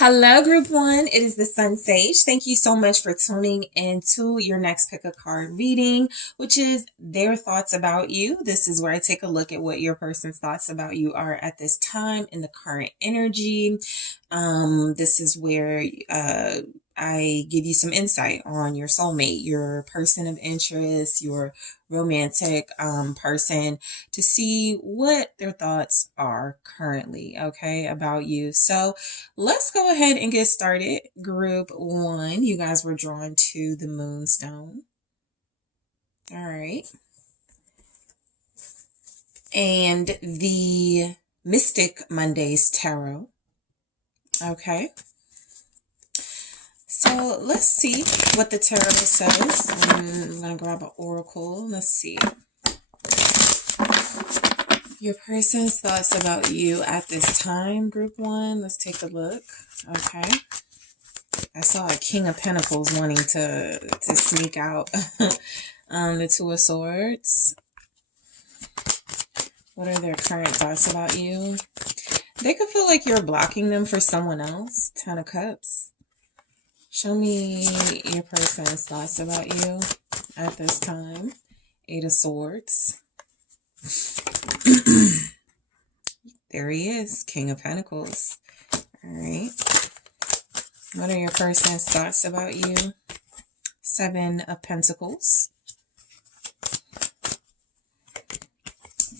Hello, group one. It is the SunSage. Thank you so much for tuning into your next pick a card reading, which is their thoughts about you. This is where I take a look at what your person's thoughts about you are at this time in the current energy. This is where I give you some insight on your soulmate, your person of interest, your romantic person, to see what their thoughts are currently, okay, about you. So let's go ahead and get started. Group one, you guys were drawn to the Moonstone. All right. And the Mystic Mondays Tarot. Okay. So let's see what the tarot says. I'm going to grab an oracle. Let's see. Your person's thoughts about you at this time, group one. Let's take a look. Okay. I saw a King of Pentacles wanting to sneak out. The Two of Swords. What are their current thoughts about you? They could feel like you're blocking them for someone else. Ten of Cups. Show me your person's thoughts about you at this time. Eight of Swords. There he is, King of Pentacles. All right. What are your person's thoughts about you? Seven of Pentacles.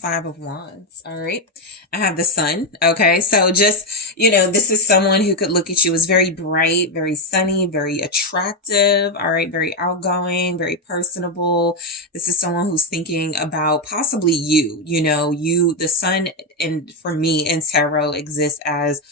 Five of Wands. All right. I have the Sun. Okay. So just, this is someone who could look at you as very bright, very sunny, very attractive. All right. Very outgoing, very personable. This is someone who's thinking about possibly you, the Sun, and for me in tarot exists as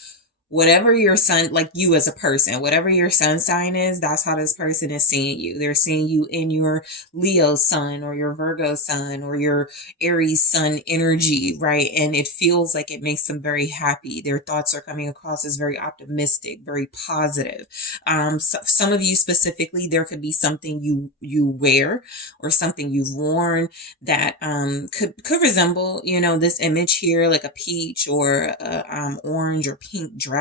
whatever your sun, like you as a person, whatever your sun sign is, that's how this person is seeing you. They're seeing you in your Leo sun or your Virgo sun or your Aries sun energy, right? And it feels like it makes them very happy. Their thoughts are coming across as very optimistic, very positive. So some of you specifically, there could be something you wear or something you've worn that could resemble, this image here, like a peach or a orange or pink dress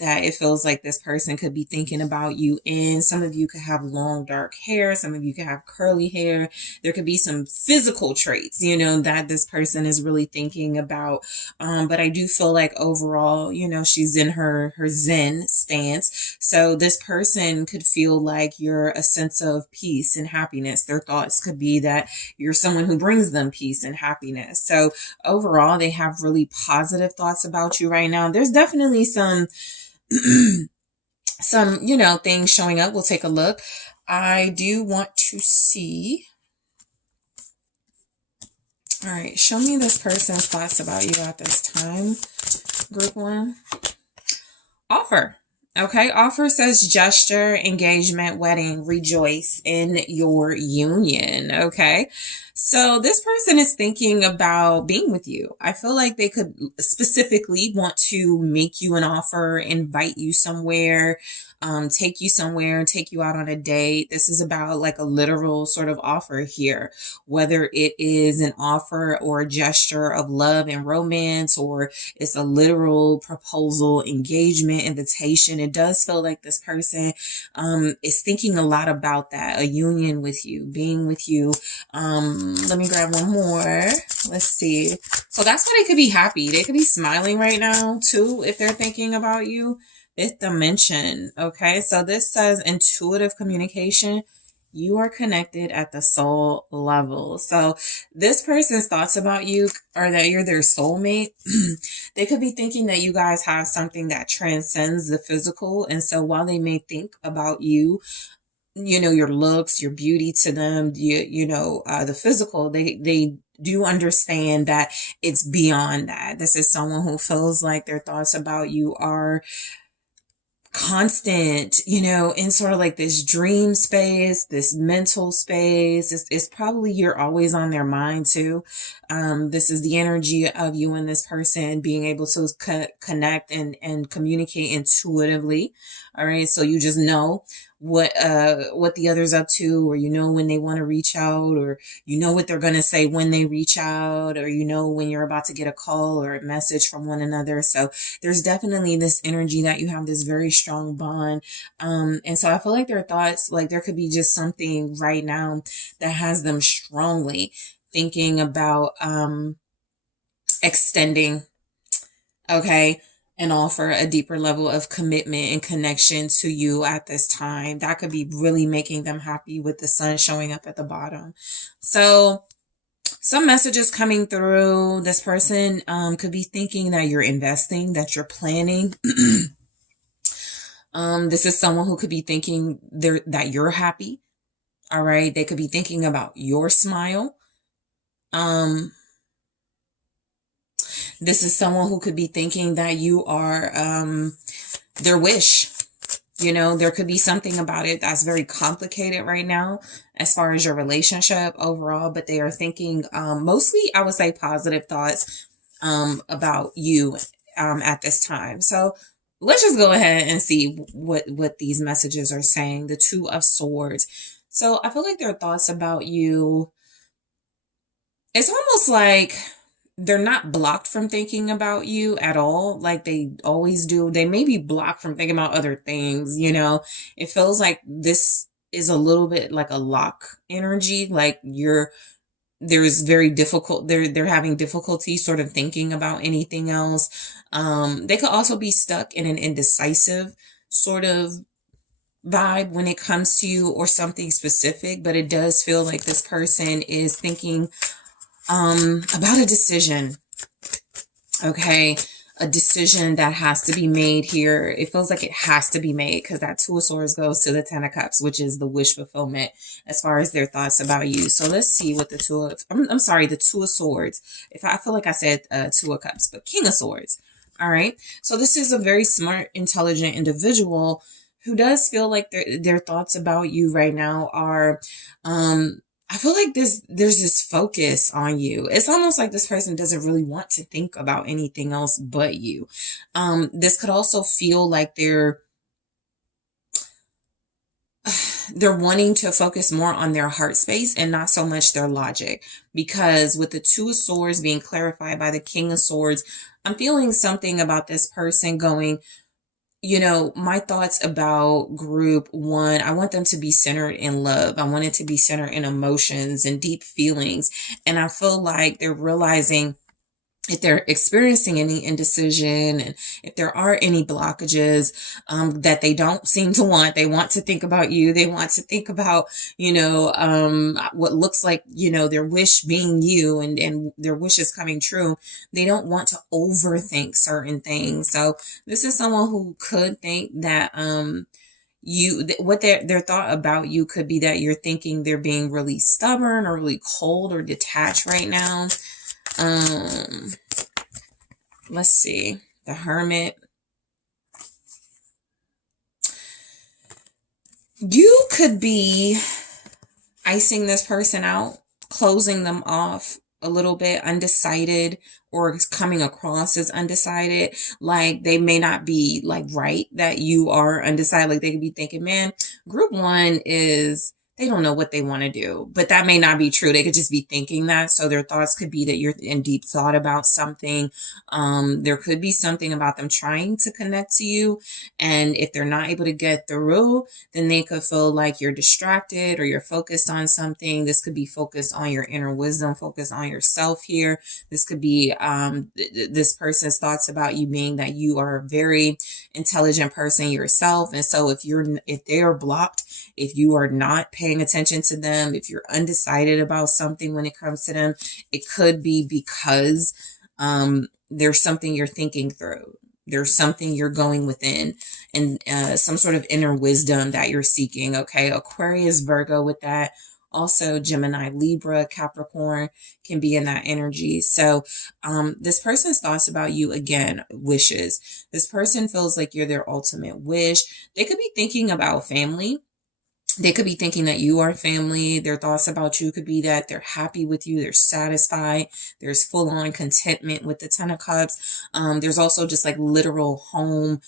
that it feels like this person could be thinking about you in. Some of you could have long dark hair. Some of you could have curly hair. There could be some physical traits, that this person is really thinking about. But I do feel like overall, she's in her Zen stance. So this person could feel like you're a sense of peace and happiness. Their thoughts could be that you're someone who brings them peace and happiness. So overall, they have really positive thoughts about you right now. There's definitely some things showing up. We'll take a look. I do want to see. All right, show me this person's thoughts about you at this time, group one. Offer. Okay, offer says gesture, engagement, wedding, rejoice in your union. Okay, so this person is thinking about being with you. I feel like they could specifically want to make you an offer, invite you somewhere, take you somewhere, take you out on a date. This is about like a literal sort of offer here, whether it is an offer or a gesture of love and romance, or it's a literal proposal, engagement, invitation. It does feel like this person is thinking a lot about that, a union with you, being with you. Let me grab one more. Let's see. So that's why they could be happy. They could be smiling right now too if they're thinking about you. Fifth dimension. Okay, so this says intuitive communication. You are connected at the soul level. So this person's thoughts about you are that you're their soulmate. They could be thinking that you guys have something that transcends the physical. And so while they may think about you, your looks, your beauty to them, the physical, they do understand that it's beyond that. This is someone who feels like their thoughts about you are constant, in sort of like this dream space, this mental space. It's probably you're always on their mind too. This is the energy of you and this person being able to connect and communicate intuitively. All right. So you just know what the other's up to, or you know when they want to reach out, or you know what they're going to say when they reach out, or you know when you're about to get a call or a message from one another. So there's definitely this energy that you have this very strong bond. And so I feel like their thoughts, like there could be just something right now that has them strongly thinking about extending, okay, and offer a deeper level of commitment and connection to you at this time. That could be really making them happy with the sun showing up at the bottom. So some messages coming through. This person could be thinking that you're investing, that you're planning. This is someone who could be thinking that you're happy. All right. They could be thinking about your smile. This is someone who could be thinking that you are their wish. You know, there could be something about it that's very complicated right now as far as your relationship overall, but they are thinking mostly, I would say, positive thoughts about you at this time. So let's just go ahead and see what these messages are saying. The Two of Swords. So I feel like their thoughts about you, it's almost like they're not blocked from thinking about you at all, like they always do. They may be blocked from thinking about other things, you know. It feels like this is a little bit like a lock energy, like there's very difficult, they're having difficulty sort of thinking about anything else. They could also be stuck in an indecisive sort of vibe when it comes to you or something specific, but it does feel like this person is thinking about a decision. Okay. A decision that has to be made here. It feels like it has to be made because that Two of Swords goes to the Ten of Cups, which is the wish fulfillment as far as their thoughts about you. So let's see what the the Two of Swords. I feel like I said Two of Cups, but King of Swords. All right. So this is a very smart, intelligent individual who does feel like their thoughts about you right now are, I feel like there's this focus on you. It's almost like this person doesn't really want to think about anything else but you. This could also feel like they're wanting to focus more on their heart space and not so much their logic. Because with the Two of Swords being clarified by the King of Swords, I'm feeling something about this person going, you know, my thoughts about group one, I want them to be centered in love. I want it to be centered in emotions and deep feelings. And I feel like they're realizing if they're experiencing any indecision and if there are any blockages that they don't seem to want, they want to think about you. They want to think about, you know, what looks like, you know, their wish being you and their wishes coming true. They don't want to overthink certain things. So this is someone who could think that what their thought about you could be that you're thinking they're being really stubborn or really cold or detached right now. Let's see. The Hermit. You could be icing this person out, closing them off a little bit, undecided, or coming across as undecided. Like they may not be like right that you are undecided. Like they could be thinking, man, group one is, they don't know what they want to do, but that may not be true. They could just be thinking that. So their thoughts could be that you're in deep thought about something. There could be something about them trying to connect to you. And if they're not able to get through, then they could feel like you're distracted or you're focused on something. This could be focused on your inner wisdom, focused on yourself here. This could be this person's thoughts about you being that you are a very intelligent person yourself. And so if they are blocked, if you are not paying attention to them, if you're undecided about something when it comes to them, it could be because there's something you're thinking through. There's something you're going within and some sort of inner wisdom that you're seeking. Okay. Aquarius, Virgo with that. Also Gemini, Libra, Capricorn can be in that energy. So this person's thoughts about you, again, wishes. This person feels like you're their ultimate wish. They could be thinking about family. They could be thinking that you are family. Their thoughts about you could be that they're happy with you. They're satisfied. There's full on contentment with the Ten of Cups. There's also just like literal home,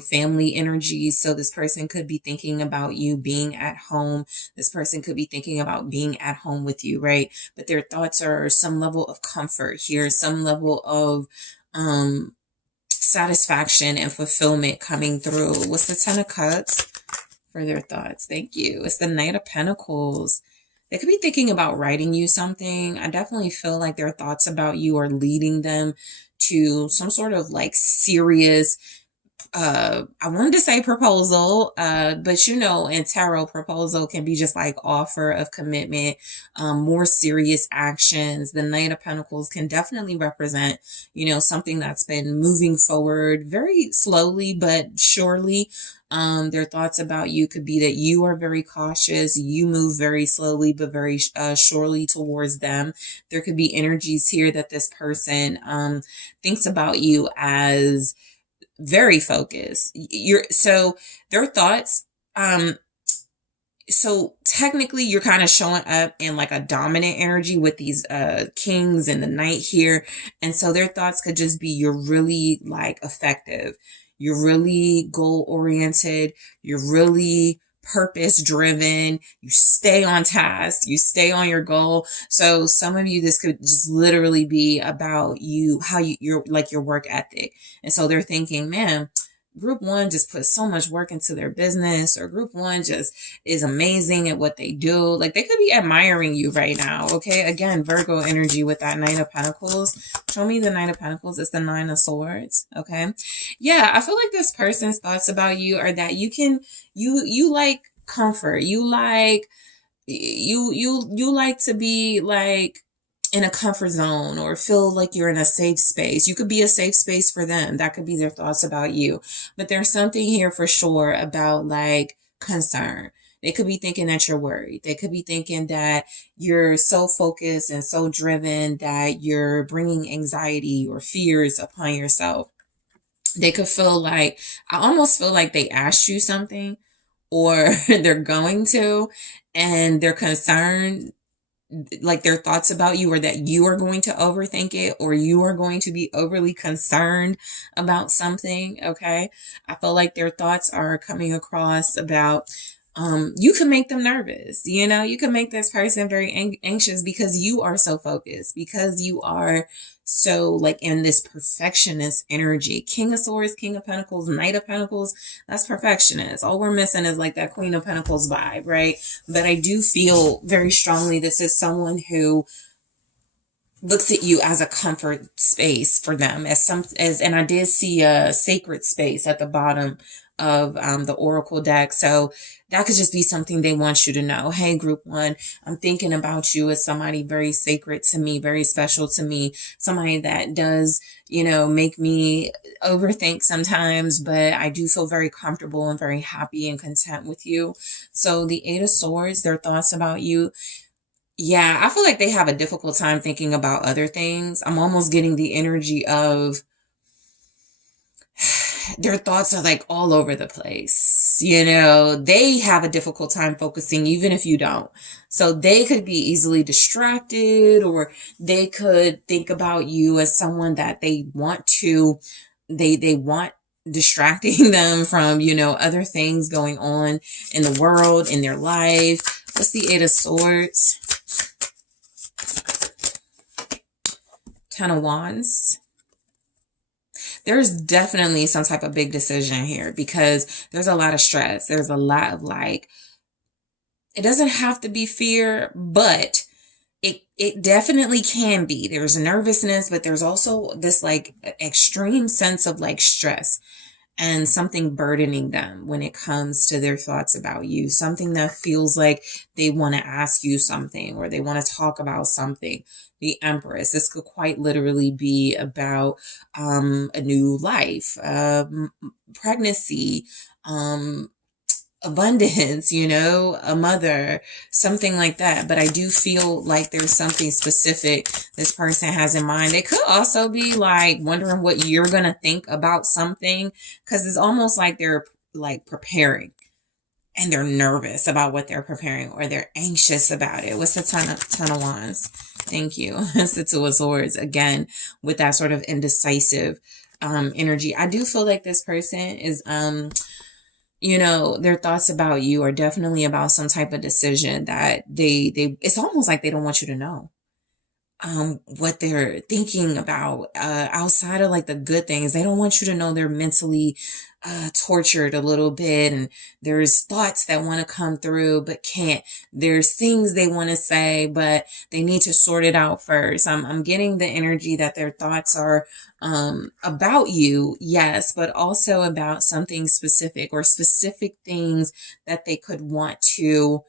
family energies. So this person could be thinking about you being at home. This person could be thinking about being at home with you, right? But their thoughts are some level of comfort here, some level of, satisfaction and fulfillment coming through. What's the Ten of Cups for their thoughts? Thank you. It's the Knight of Pentacles. They could be thinking about writing you something. I definitely feel like their thoughts about you are leading them to some sort of like serious, I wanted to say proposal, but you know, in tarot, proposal can be just like offer of commitment, more serious actions. The Knight of Pentacles can definitely represent, you know, something that's been moving forward very slowly but surely. Their thoughts about you could be that you are very cautious, you move very slowly but very surely towards them. There could be energies here that this person thinks about you as very focused. So their thoughts, so technically you're kind of showing up in like a dominant energy with these kings and the knight here. And so their thoughts could just be, you're really like effective. You're really goal oriented. You're really purpose driven. You stay on task. You stay on your goal. So some of you, this could just literally be about you, how you're like your work ethic. And so they're thinking, man, group one just puts so much work into their business, or group one just is amazing at what they do. Like they could be admiring you right now. Okay. Again, Virgo energy with that Knight of Pentacles. Show me the Knight of Pentacles. It's the Nine of Swords. Okay. Yeah. I feel like this person's thoughts about you are that you like comfort. You like, you like to be like in a comfort zone or feel like you're in a safe space. You could be a safe space for them. That could be their thoughts about you. But there's something here for sure about like concern. They could be thinking that you're worried. They could be thinking that you're so focused and so driven that you're bringing anxiety or fears upon yourself. They could feel like, I almost feel like they asked you something or they're going to, and they're concerned, like their thoughts about you are that you are going to overthink it or you are going to be overly concerned about something. Okay. I feel like their thoughts are coming across about, you can make them nervous. You know, you can make this person very anxious because you are so focused, because you are so like in this perfectionist energy. King of Swords, King of Pentacles, Knight of Pentacles, that's perfectionist. All we're missing is like that Queen of Pentacles vibe, right? But I do feel very strongly this is someone who looks at you as a comfort space for them, and I did see a sacred space at the bottom of the oracle deck. So that could just be something they want you to know. Hey, group one, I'm thinking about you as somebody very sacred to me, very special to me, somebody that does, you know, make me overthink sometimes, but I do feel very comfortable and very happy and content with you. So the Eight of Swords, their thoughts about you. Yeah, I feel like they have a difficult time thinking about other things. I'm almost getting the energy of their thoughts are like all over the place. You know, they have a difficult time focusing, even if you don't. So they could be easily distracted, or they could think about you as someone that they want distracting them from, you know, other things going on in the world, in their life. What's the Eight of Swords? Ten of Wands. There's definitely some type of big decision here because there's a lot of stress. There's a lot of like, it doesn't have to be fear, but it definitely can be. There's nervousness, but there's also this like extreme sense of like stress and something burdening them when it comes to their thoughts about you. Something that feels like they want to ask you something or they want to talk about something. The Empress. This could quite literally be about a new life, pregnancy, abundance, you know, a mother, something like that. But I do feel like there's something specific this person has in mind. It could also be like wondering what you're going to think about something, because it's almost like they're like preparing. and they're nervous about what they're preparing, or they're anxious about it. What's the Ton of Wands? Thank you. It's the Two of Swords again, with that sort of indecisive energy. I do feel like this person is their thoughts about you are definitely about some type of decision that they it's almost like they don't want you to know what they're thinking about outside of like the good things. They don't want you to know they're mentally tortured a little bit, and there's thoughts that want to come through but can't. There's things they want to say, but they need to sort it out first. I'm getting the energy that their thoughts are about you, yes, but also about something specific, or specific things that they could want to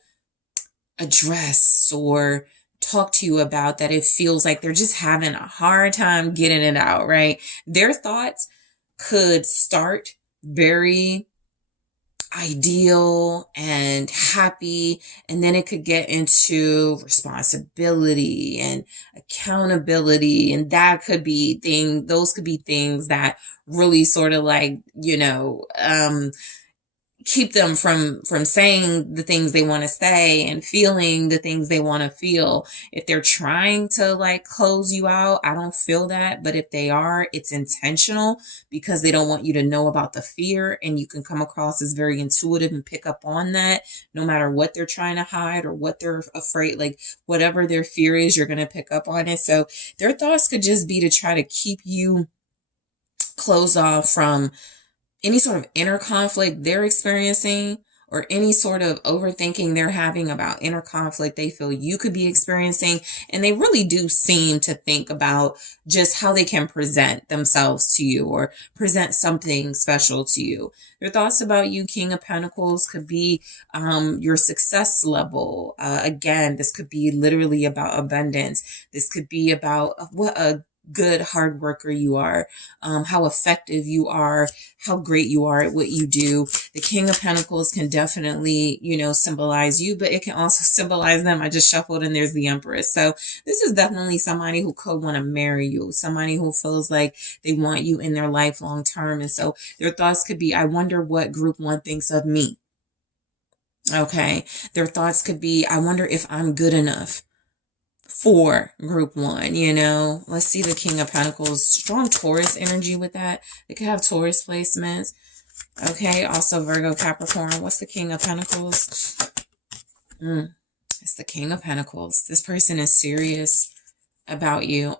address or talk to you about, that it feels like they're just having a hard time getting it out, right? Their thoughts could start very ideal and happy, and then it could get into responsibility and accountability, and those could be things that really sort of like, keep them from saying the things they want to say and feeling the things they want to feel. If they're trying to like close you out, I don't feel that. But if they are, it's intentional, because they don't want you to know about the fear, and you can come across as very intuitive and pick up on that. No matter what they're trying to hide or what they're afraid, like whatever their fear is, you're going to pick up on it. So their thoughts could just be to try to keep you closed off from any sort of inner conflict they're experiencing, or any sort of overthinking they're having about inner conflict they feel you could be experiencing. And they really do seem to think about just how they can present themselves to you, or present something special to you. Their thoughts about you, King of Pentacles, could be your success level. Again, this could be literally about abundance. This could be about what a good hard worker you are, how effective you are, how great you are at what you do. The King of Pentacles can definitely, symbolize you, but it can also symbolize them. I just shuffled and there's the Empress. So this is definitely somebody who could want to marry you, somebody who feels like they want you in their life long term. And so their thoughts could be, I wonder what group one thinks of me. Okay. Their thoughts could be, I wonder if I'm good enough for group one. Let's see the King of Pentacles. Strong Taurus energy with that. They could have Taurus placements. Okay, also Virgo, Capricorn. What's the King of Pentacles? It's the King of Pentacles. This person is serious about you.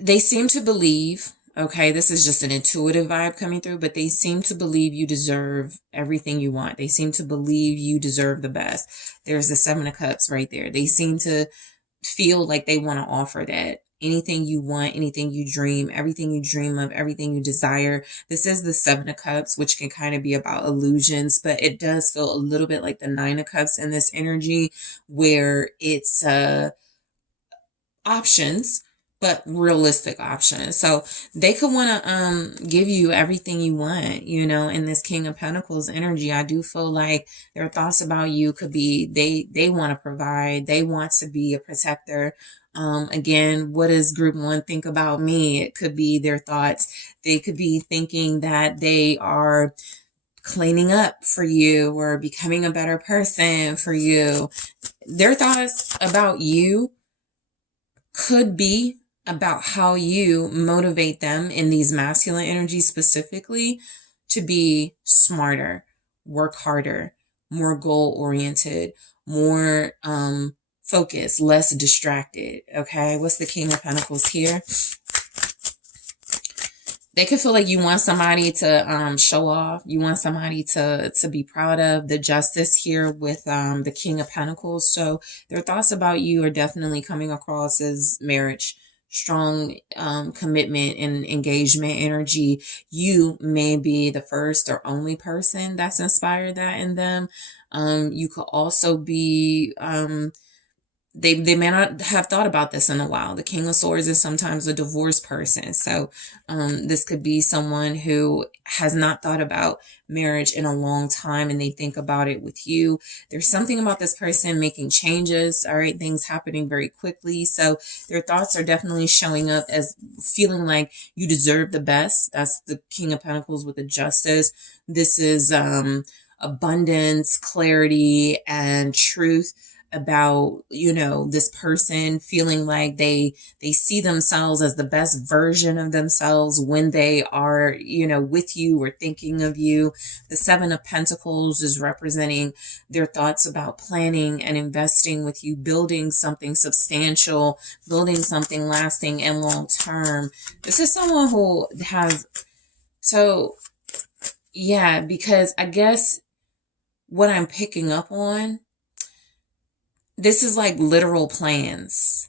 They seem to believe, okay, this is just an intuitive vibe coming through, but they seem to believe you deserve everything you want. They seem to believe you deserve the best. There's the Seven of Cups right there. They seem to feel like they want to offer that. Anything you want, anything you dream, everything you dream of, everything you desire. This is the Seven of Cups, which can kind of be about illusions, but it does feel a little bit like the Nine of Cups in this energy, where it's options, but realistic options. So they could want to give you everything you want, in this King of Pentacles energy. I do feel like their thoughts about you could be they want to provide, they want to be a protector. Again, what does group one think about me? It could be their thoughts. They could be thinking that they are cleaning up for you or becoming a better person for you. Their thoughts about you could be about how you motivate them in these masculine energies specifically to be smarter, work harder, more goal-oriented, more focused, less distracted. Okay, what's the King of Pentacles here? They could feel like you want somebody to show off. You want somebody to be proud of. The Justice here with the King of Pentacles. So their thoughts about you are definitely coming across as marriage, strong commitment and engagement energy. You may be the first or only person that's inspired that in them. You could also be they may not have thought about this in a while. The King of Swords is sometimes a divorced person. So this could be someone who has not thought about marriage in a long time and they think about it with you. There's something about this person making changes, all right, things happening very quickly. So their thoughts are definitely showing up as feeling like you deserve the best. That's the King of Pentacles with the Justice. This is abundance, clarity, and truth about, you know, this person feeling like they see themselves as the best version of themselves when they are, you know, with you or thinking of you. The Seven of Pentacles is representing their thoughts about planning and investing with you, building something substantial, building something lasting and long term. This is someone who has, so yeah, because I guess what I'm picking up on, this is like literal plans.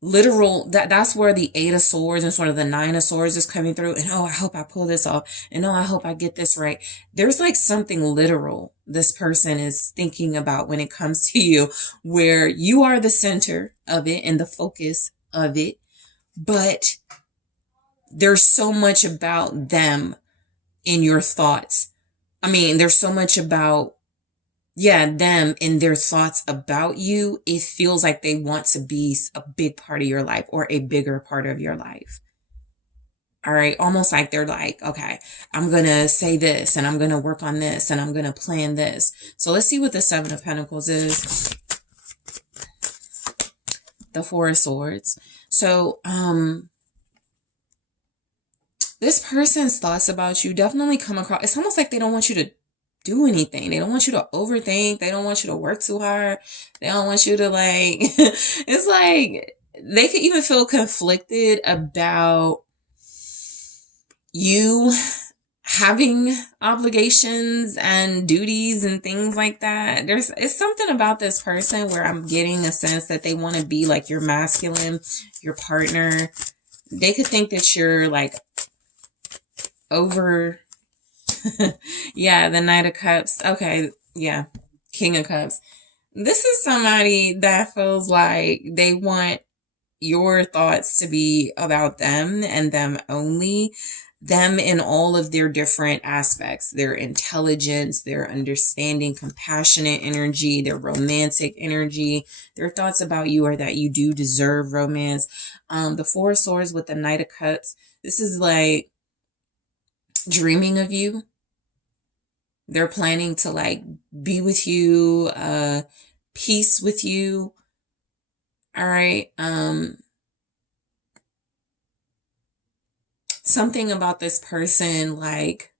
Literal, that's where the Eight of Swords and sort of the Nine of Swords is coming through. And oh, I hope I pull this off. And oh, I hope I get this right. There's like something literal this person is thinking about when it comes to you, where you are the center of it and the focus of it. But there's so much about them in your thoughts. I mean, there's so much about them and their thoughts about you. It feels like they want to be a big part of your life or a bigger part of your life. All right. Almost like they're like, okay, I'm going to say this and I'm going to work on this and I'm going to plan this. So let's see what the Seven of Pentacles is. The Four of Swords. So, this person's thoughts about you definitely come across. It's almost like they don't want you to do anything. They don't want you to overthink. They don't want you to work too hard. They don't want you to like, it's like they could even feel conflicted about you having obligations and duties and things like that. It's something about this person where I'm getting a sense that they want to be like your masculine, your partner. They could think that you're like over yeah, the Knight of Cups. Okay, yeah, King of Cups. This is somebody that feels like they want your thoughts to be about them and them only. Them in all of their different aspects, their intelligence, their understanding, compassionate energy, their romantic energy. Their thoughts about you are that you do deserve romance. The Four of Swords with the Knight of Cups. This is like dreaming of you. They're planning to like be with you, peace with you. All right. Something about this person like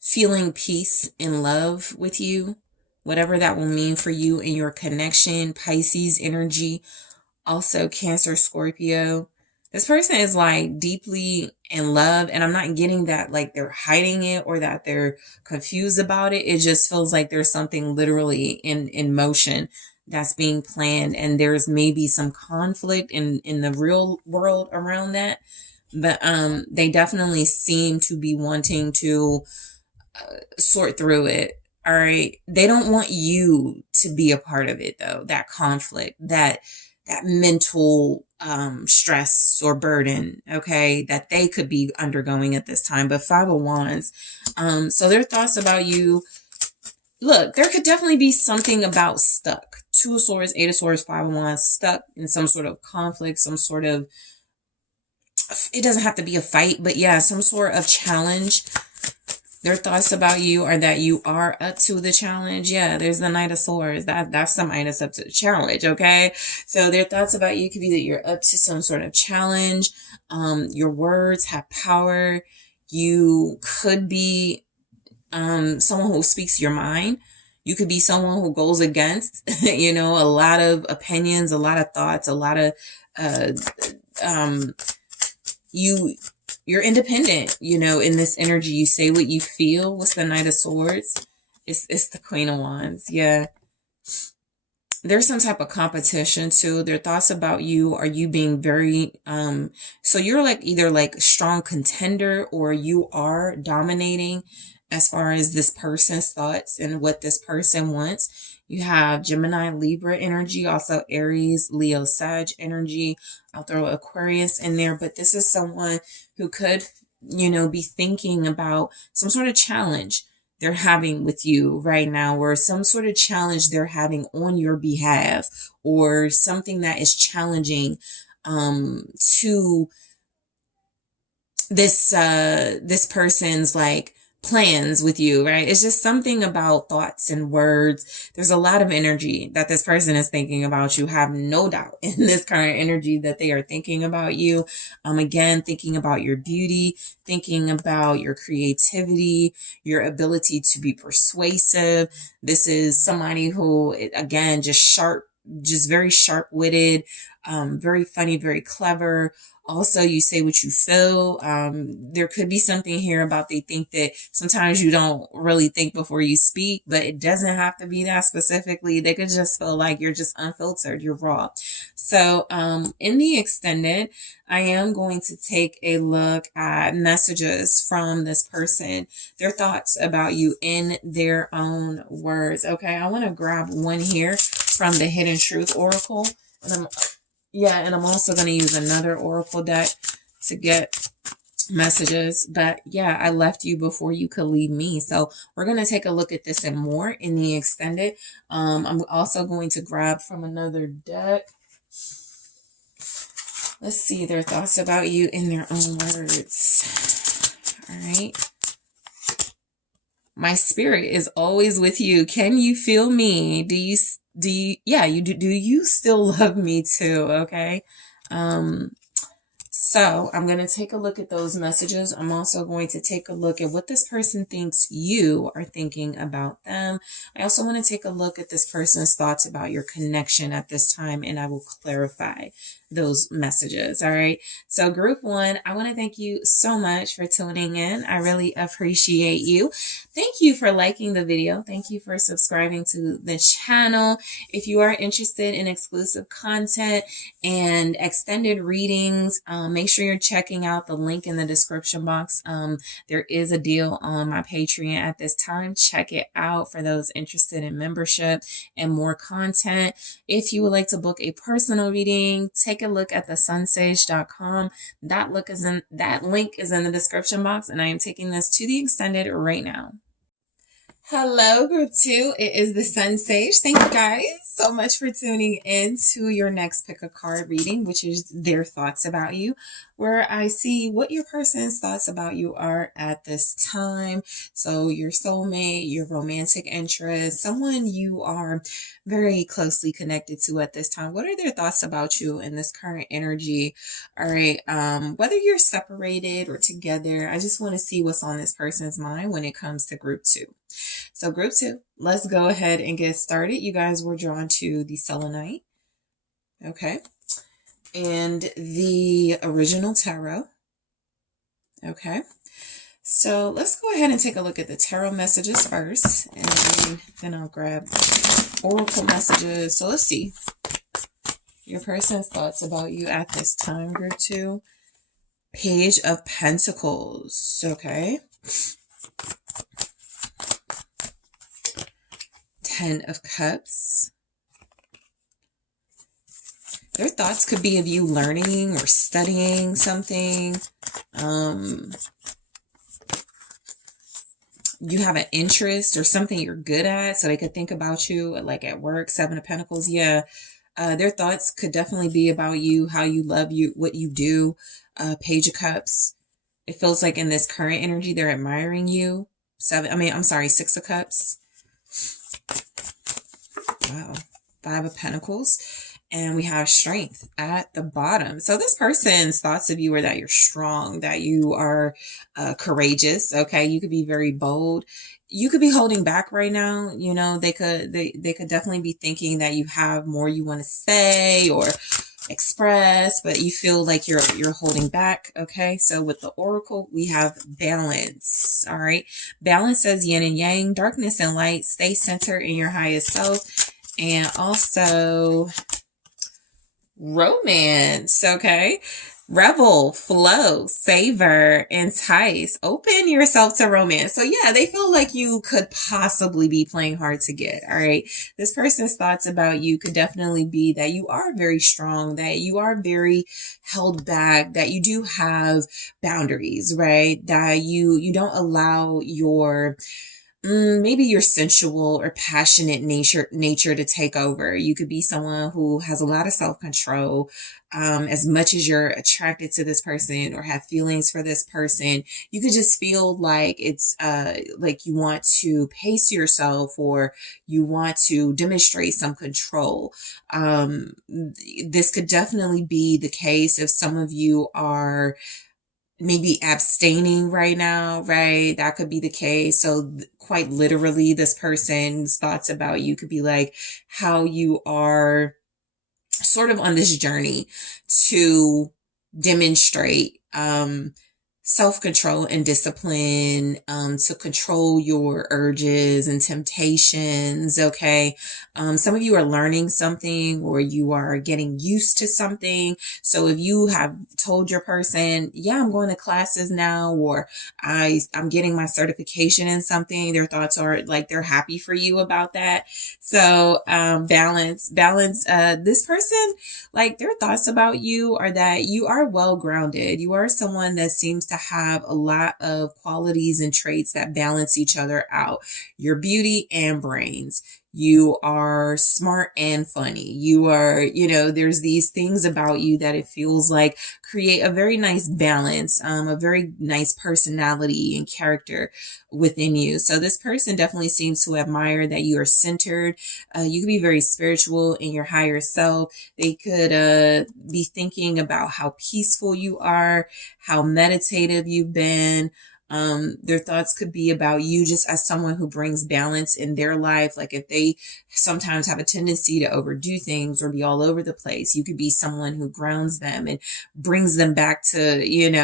feeling peace and love with you, whatever that will mean for you and your connection. Pisces energy, also Cancer, Scorpio. This person is like deeply in love, and I'm not getting that like they're hiding it or that they're confused about it. It just feels like there's something literally in motion that's being planned, and there's maybe some conflict in the real world around that. But they definitely seem to be wanting to sort through it. All right. They don't want you to be a part of it though. That conflict, that mental stress or burden, okay, that they could be undergoing at this time. But Five of Wands, so their thoughts about you, look, there could definitely be something about stuck. Two of Swords, Eight of Swords, Five of Wands, stuck in some sort of conflict, some sort of, it doesn't have to be a fight, but yeah, some sort of challenge. Their thoughts about you are that you are up to the challenge. Yeah, there's the Knight of Swords. That's somebody that's up to the challenge, okay? So their thoughts about you could be that you're up to some sort of challenge. Your words have power. You could be someone who speaks your mind. You could be someone who goes against, you know, a lot of opinions, a lot of thoughts, a lot of you're independent, you know, in this energy. You say what you feel. What's the Knight of Swords? It's the Queen of Wands. Yeah. There's some type of competition too. Their thoughts about you are you being very, so you're like either like a strong contender or you are dominating as far as this person's thoughts and what this person wants. You have Gemini, Libra energy, also Aries, Leo, Sag energy. I'll throw Aquarius in there, but this is someone who could, you know, be thinking about some sort of challenge they're having with you right now, or some sort of challenge they're having on your behalf, or something that is challenging to this person's like plans with you, right? It's just something about thoughts and words. There's a lot of energy that this person is thinking about you. Have no doubt in this current energy that they are thinking about you. Again, thinking about your beauty, thinking about your creativity, your ability to be persuasive. This is somebody who, again, just very sharp-witted, very funny, very clever. Also, you say what you feel. There could be something here about they think that sometimes you don't really think before you speak, but it doesn't have to be that specifically. They could just feel like you're just unfiltered, you're raw. So in the extended, I am going to take a look at messages from this person, their thoughts about you in their own words. Okay, I want to grab one here from the Hidden Truth Oracle. And I'm also going to use another oracle deck to get messages. But yeah, I left you before you could leave me. So we're going to take a look at this and more in the extended. I'm also going to grab from another deck. Let's see their thoughts about you in their own words. All right. My spirit is always with you. Can you feel me? Do you yeah, you do. Do you still love me too? Okay. So I'm going to take a look at those messages. I'm also going to take a look at what this person thinks you are thinking about them. I also want to take a look at this person's thoughts about your connection at this time, and I will clarify those messages. All right. So group one, I want to thank you so much for tuning in. I really appreciate you. Thank you for liking the video. Thank you for subscribing to the channel. If you are interested in exclusive content and extended readings, make sure you're checking out the link in the description box. There is a deal on my Patreon at this time. Check it out for those interested in membership and more content. If you would like to book a personal reading, take a look at TheSunSage.com. That link is in the description box, and I am taking this to the extended right now. Hello, group two. It is the SunSage. Thank you guys so much for tuning in to your next pick a card reading, which is their thoughts about you, where I see what your person's thoughts about you are at this time. So your soulmate, your romantic interest, someone you are very closely connected to at this time. What are their thoughts about you in this current energy? All right. Whether you're separated or together, I just want to see what's on this person's mind when it comes to group two. So group two, let's go ahead and get started. You guys were drawn to the selenite. Okay. And the original tarot. Okay. So let's go ahead and take a look at the tarot messages first, and then I'll grab oracle messages. So let's see your person's thoughts about you at this time, group two. Page of Pentacles. Okay. 10 of Cups. Their thoughts could be of you learning or studying something. You have an interest or something you're good at, so they could think about you like at work. 7 of Pentacles. Yeah. Their thoughts could definitely be about you, how you love you, what you do. Page of Cups. It feels like in this current energy, they're admiring you. 6 of Cups. Wow. 5 of Pentacles. And we have Strength at the bottom. So this person's thoughts of you are that you're strong, that you are courageous. Okay. You could be very bold. You could be holding back right now. You know, they could definitely be thinking that you have more you want to say or express, but you feel like you're holding back. Okay. So with the oracle, we have balance. All right. Balance says yin and yang, darkness and light. Stay centered in your highest self. And also romance. Okay. Revel, flow, savor, entice, open yourself to romance. So yeah, they feel like you could possibly be playing hard to get. All right. This person's thoughts about you could definitely be that you are very strong, that you are very held back, that you do have boundaries, right? That you don't allow your maybe your sensual or passionate nature to take over. You could be someone who has a lot of self-control. As much as you're attracted to this person or have feelings for this person, you could just feel like it's like you want to pace yourself or you want to demonstrate some control. This could definitely be the case if some of you are maybe abstaining right now, right? That could be the case. So quite literally, this person's thoughts about you could be like how you are sort of on this journey to demonstrate self-control and discipline, to control your urges and temptations. Okay. Some of you are learning something or you are getting used to something. So if you have told your person, yeah, I'm going to classes now, or I'm getting my certification in something, their thoughts are like, they're happy for you about that. So, balance, this person, like their thoughts about you are that you are well grounded. You are someone that seems to have a lot of qualities and traits that balance each other out. Your beauty and brains. You are smart and funny. You are, there's these things about you that it feels like create a very nice balance, a very nice personality and character within you. So this person definitely seems to admire that you are centered. You could be very spiritual in your higher self. They could be thinking about how peaceful you are, how meditative you've been. Their thoughts could be about you just as someone who brings balance in their life. Like if they sometimes have a tendency to overdo things or be all over the place, you could be someone who grounds them and brings them back to,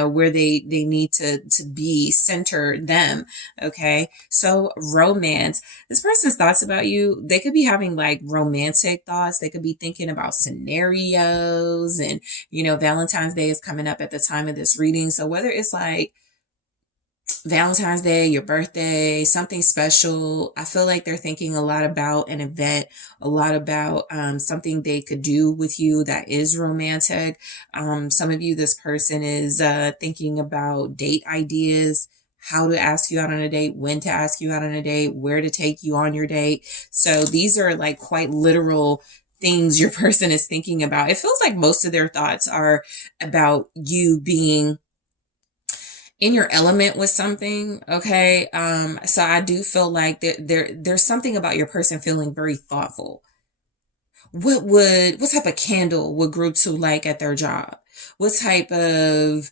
where they need to be, center them. Okay. So romance, this person's thoughts about you, they could be having like romantic thoughts. They could be thinking about scenarios and, Valentine's Day is coming up at the time of this reading. So whether it's like Valentine's Day, your birthday, something special. I feel like they're thinking a lot about an event, a lot about something they could do with you that is romantic. Some of you, this person is thinking about date ideas, how to ask you out on a date, when to ask you out on a date, where to take you on your date. So these are like quite literal things your person is thinking about. It feels like most of their thoughts are about you being in your element with something. Okay. So I do feel like there's something about your person feeling very thoughtful. What type of candle would group to like at their job? What type of,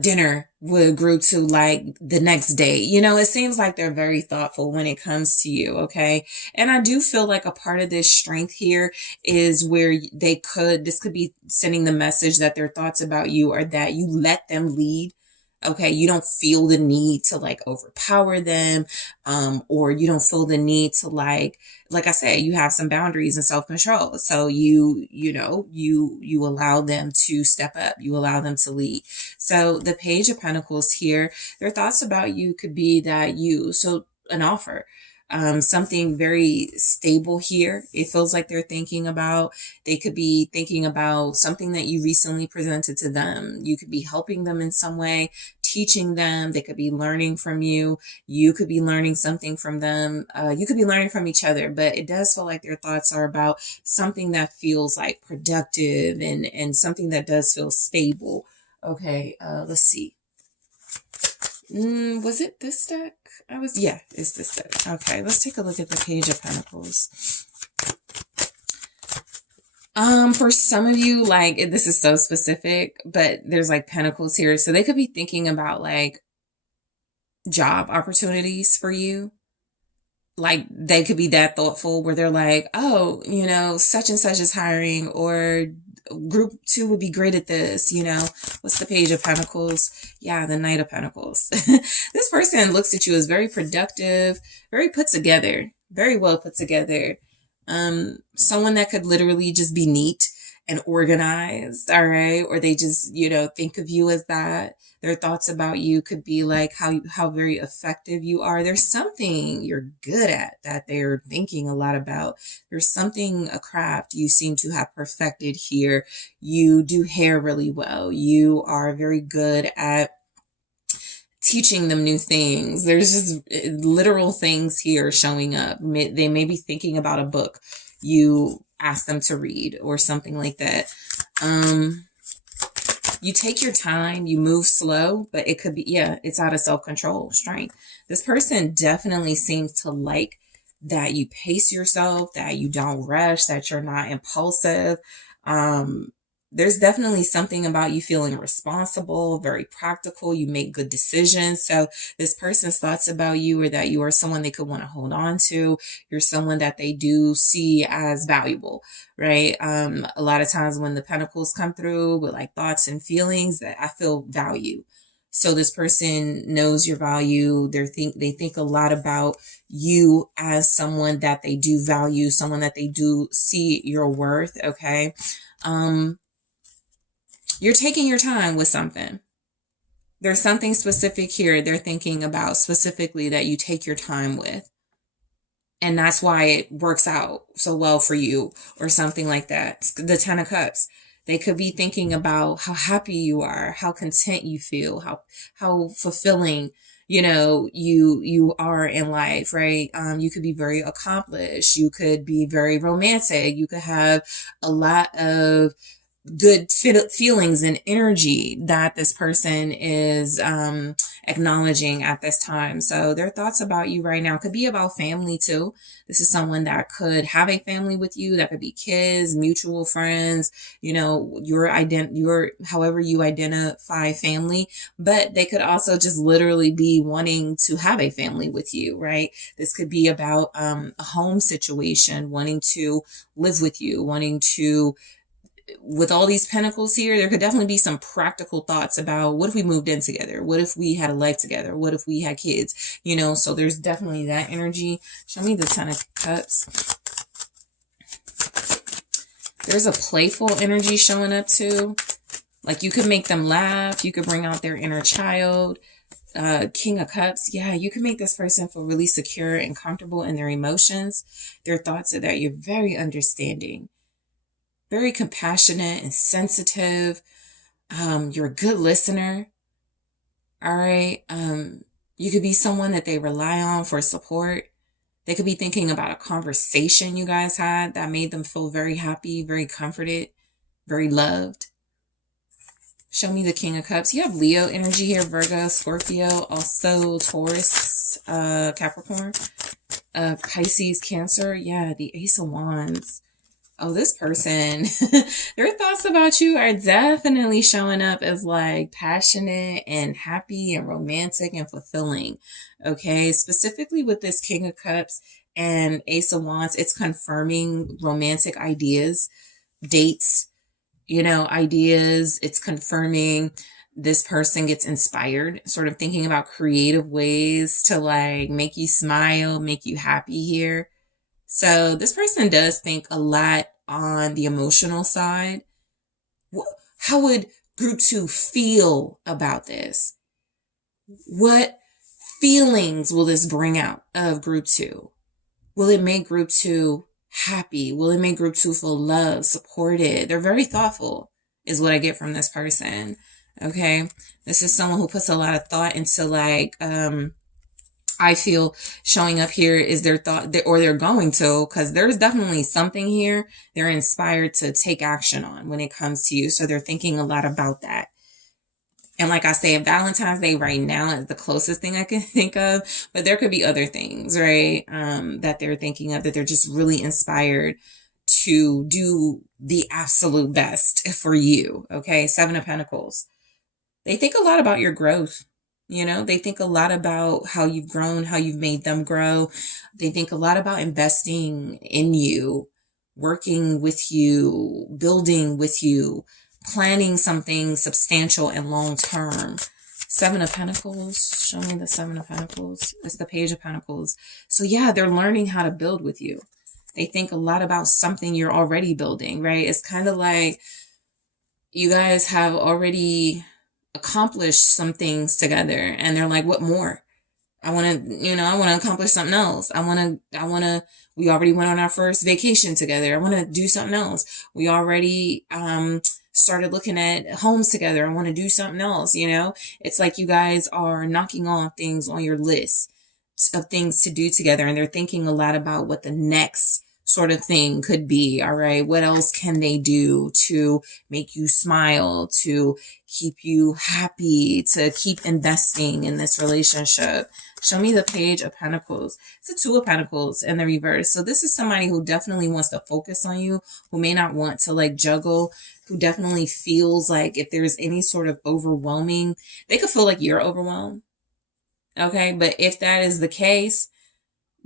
dinner would group to like the next day? It seems like they're very thoughtful when it comes to you. Okay. And I do feel like a part of this strength here is where this could be sending the message that their thoughts about you are that you let them lead. Okay. You don't feel the need to like overpower them. Or you don't feel the need to like I said, you have some boundaries and self-control. So you allow them to step up. You allow them to lead. So the Page of Pentacles here, their thoughts about you could be that an offer, something very stable here. It feels like they could be thinking about something that you recently presented to them. You could be helping them in some way, teaching them. They could be learning from you. You could be learning something from them. You could be learning from each other, but it does feel like their thoughts are about something that feels like productive and something that does feel stable. Okay. Let's see. Was it this deck? It's this deck. Okay, let's take a look at the Page of Pentacles. For some of you, like, this is so specific, but there's like pentacles here. So they could be thinking about like job opportunities for you. Like they could be that thoughtful where they're like, oh, such and such is hiring, or group 2 would be great at this. What's the Page of Pentacles? Yeah, the Knight of Pentacles. This person looks at you as very productive, very put together, very well put together. Someone that could literally just be neat and organized, all right? Or they just, you know, think of you as that. Their thoughts about you could be like how very effective you are. There's something you're good at that they're thinking a lot about. There's something, a craft you seem to have perfected here. You do hair really well. You are very good at teaching them new things. There's just literal things here showing up. They may be thinking about a book you ask them to read or something like that. You take your time, you move slow, but it could be, yeah, it's out of self-control, strength. This person definitely seems to like that you pace yourself, that you don't rush, that you're not impulsive. There's definitely something about you feeling responsible, very practical. You make good decisions. So this person's thoughts about you are that you are someone they could want to hold on to. You're someone that they do see as valuable, right? A lot of times when the pentacles come through with like thoughts and feelings, that I feel value. So this person knows your value. They think a lot about you as someone that they do value, someone that they do see your worth. Okay. You're taking your time with something. There's something specific here they're thinking about specifically that you take your time with. And that's why it works out so well for you or something like that. The 10 of Cups. They could be thinking about how happy you are, how content you feel, how fulfilling, you know, you are in life, right? You could be very accomplished. You could be very romantic. You could have a lot of good feelings and energy that this person is acknowledging at this time. So their thoughts about you right now could be about family too. This is someone that could have a family with you. That could be kids, mutual friends, you know, your however you identify family, but they could also just literally be wanting to have a family with you, right? This could be about a home situation, wanting to live with you, wanting to, with all these pentacles here, there could definitely be some practical thoughts about what if we moved in together? What if we had a life together? What if we had kids? You know, so there's definitely that energy. Show me the 10 of Cups. There's a playful energy showing up too. Like you could make them laugh. You could bring out their inner child. King of Cups. Yeah, you can make this person feel really secure and comfortable in their emotions. Their thoughts are that you're very understanding, very compassionate and sensitive. You're a good listener. All right. You could be someone that they rely on for support. They could be thinking about a conversation you guys had that made them feel very happy, very comforted, very loved. Show me the King of Cups. You have Leo energy here, Virgo, Scorpio, also Taurus, Capricorn, Pisces, Cancer. Yeah, the Ace of Wands. Oh, this person, their thoughts about you are definitely showing up as like passionate and happy and romantic and fulfilling. Okay. Specifically with this King of Cups and Ace of Wands, it's confirming romantic ideas, dates, you know, ideas. It's confirming this person gets inspired, sort of thinking about creative ways to like make you smile, make you happy here. So this person does think a lot on the emotional side. How would group 2 feel about this? What feelings will this bring out of group 2? Will it make group 2 happy? Will it make group 2 feel loved, supported? They're very thoughtful is what I get from this person. Okay. This is someone who puts a lot of thought into like, I feel showing up here is their thought, or they're going to, because there's definitely something here they're inspired to take action on when it comes to you. So they're thinking a lot about that. And like I say, Valentine's Day right now is the closest thing I can think of, but there could be other things, right? That they're thinking of, that they're just really inspired to do the absolute best for you. Okay. 7 of Pentacles. They think a lot about your growth. You know, they think a lot about how you've grown, how you've made them grow. They think a lot about investing in you, working with you, building with you, planning something substantial and long term. 7 of Pentacles. Show me the 7 of Pentacles. It's the Page of Pentacles. So yeah, they're learning how to build with you. They think a lot about something you're already building, right? It's kind of like you guys have already accomplished some things together, and they're like, what more? I want to, I want to accomplish something else. We already went on our first vacation together. I want to do something else. We already, started looking at homes together. I want to do something else. It's like you guys are knocking off things on your list of things to do together. And they're thinking a lot about what the next sort of thing could be. All right. What else can they do to make you smile, to keep you happy, to keep investing in this relationship? Show me the Page of Pentacles. It's the Two of Pentacles in the reverse. So this is somebody who definitely wants to focus on you, who may not want to like juggle, who definitely feels like if there's any sort of overwhelming, they could feel like you're overwhelmed. Okay. But if that is the case,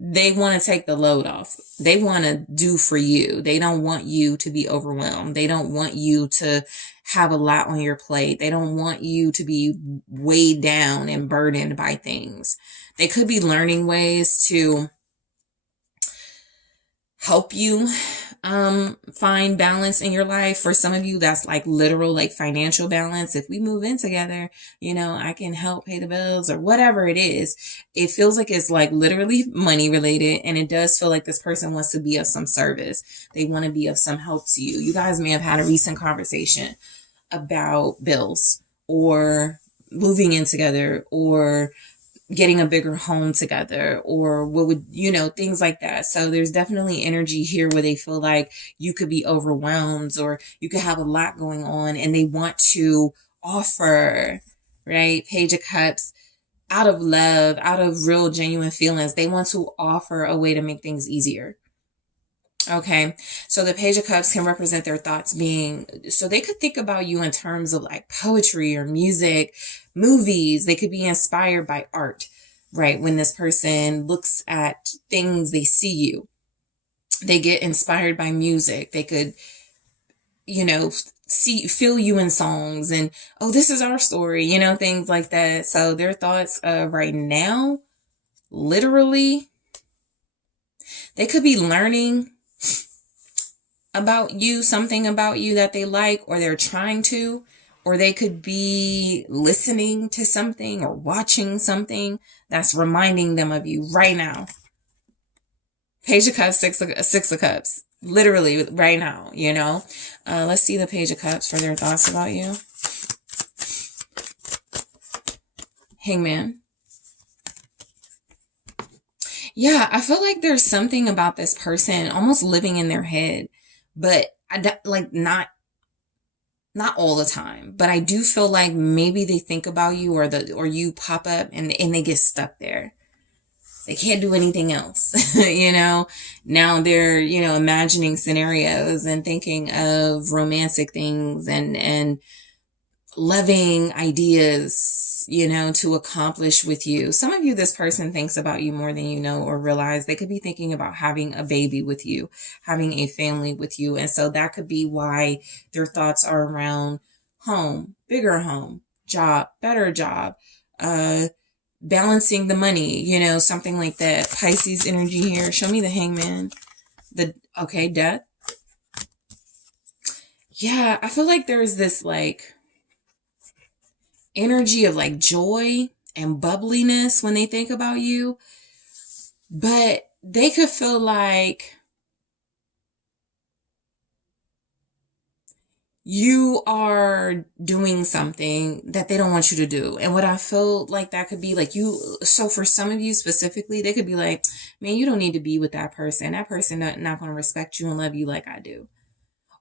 they want to take the load off. They want to do for you. They don't want you to be overwhelmed. They don't want you to have a lot on your plate. They don't want you to be weighed down and burdened by things. They could be learning ways to help you find balance in your life. For some of you, that's like literal, like financial balance. If we move in together, I can help pay the bills or whatever it is. It feels like it's like literally money related. And it does feel like this person wants to be of some service. They want to be of some help to you. You guys may have had a recent conversation about bills or moving in together or getting a bigger home together, or what would, things like that. So there's definitely energy here where they feel like you could be overwhelmed or you could have a lot going on and they want to offer, right? Page of Cups, out of love, out of real genuine feelings. They want to offer a way to make things easier. Okay. So the Page of Cups can represent their thoughts so they could think about you in terms of like poetry or music, movies. They could be inspired by art, right? When this person looks at things, they see you. They get inspired by music. They could, feel you in songs and, oh, this is our story, things like that. So their thoughts right now, literally, they could be learning about you, something about you that they like, or they're trying to, or they could be listening to something or watching something that's reminding them of you right now. Page of Cups, Six of Cups, literally right now, let's see the Page of Cups for their thoughts about you. Hangman. Yeah, I feel like there's something about this person almost living in their head, but not all the time, but I do feel like maybe they think about you or you pop up and they get stuck there. They can't do anything else, Now they're, imagining scenarios and thinking of romantic things and loving ideas, to accomplish with you. Some of you, this person thinks about you more than you know or realize. They could be thinking about having a baby with you, having a family with you. And so that could be why their thoughts are around home, bigger home, job, better job, balancing the money, something like that. Pisces energy here. Show me the Hangman. Death. Yeah, I feel like there's this like energy of like joy and bubbliness when they think about you, but they could feel like you are doing something that they don't want you to do. And what I feel like that could be like so for some of you specifically, they could be like, man, you don't need to be with that person. That person not going to respect you and love you like I do.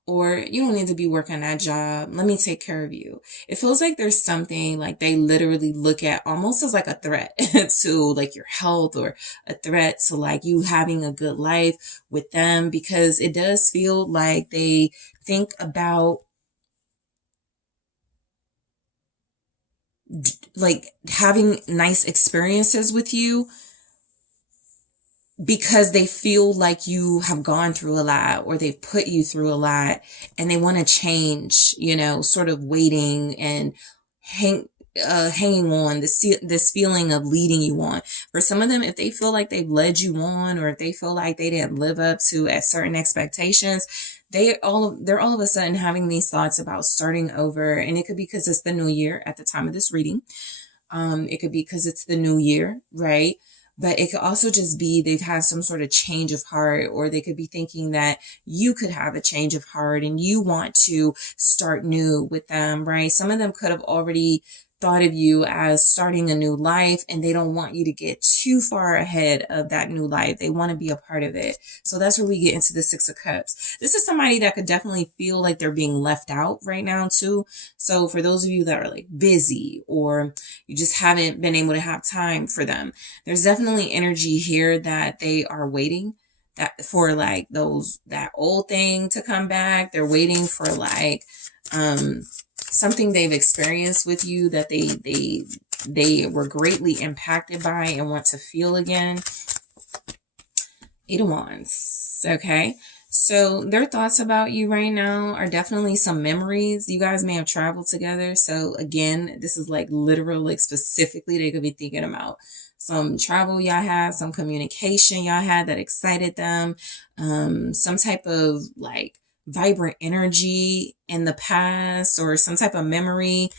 Or you don't need to be working that job. Let me take care of you. It feels like there's something like they literally look at almost as like a threat to like your health or a threat to like you having a good life with them, because it does feel like they think about like having nice experiences with you because they feel like you have gone through a lot or they've put you through a lot and they want to change, sort of waiting and hanging on, this feeling of leading you on. For some of them, if they feel like they've led you on, or if they feel like they didn't live up to at certain expectations, they're all of a sudden having these thoughts about starting over. And it could be because it's the new year at the time of this reading. It could be because it's the new year, right? But it could also just be they've had some sort of change of heart, or they could be thinking that you could have a change of heart and you want to start new with them, right? Some of them could have already thought of you as starting a new life, and they don't want you to get too far ahead of that new life. They want to be a part of it. So that's where we get into the Six of Cups. This is somebody that could definitely feel like they're being left out right now too. So for those of you that are like busy, or you just haven't been able to have time for them, there's definitely energy here that they are waiting that for like that old thing to come back. They're waiting for like something they've experienced with you that they were greatly impacted by and want to feel again. Eight of Wands. Okay. So their thoughts about you right now are definitely some memories. You guys may have traveled together. So again, this is like literal, like specifically they could be thinking about some travel y'all had, some communication y'all had that excited them, some type of like vibrant energy in the past, or some type of memory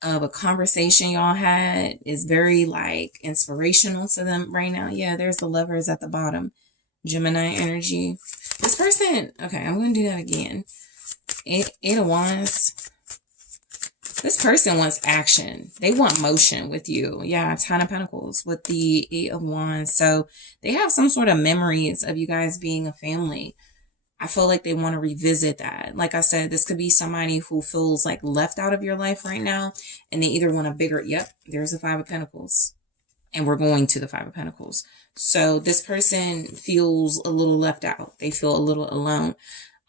of a conversation y'all had is very like inspirational to them right now. Yeah, there's the Lovers at the bottom. Gemini energy. This person, okay, I'm going to do that again. Eight of Wands. This person wants action. They want motion with you. Yeah, Ten of Pentacles with the Eight of Wands. So they have some sort of memories of you guys being a family. I feel like they want to revisit that. Like I said, this could be somebody who feels like left out of your life right now, and they either want a bigger, yep, there's the Five of Pentacles. And we're going to the Five of Pentacles. So this person feels a little left out. They feel a little alone.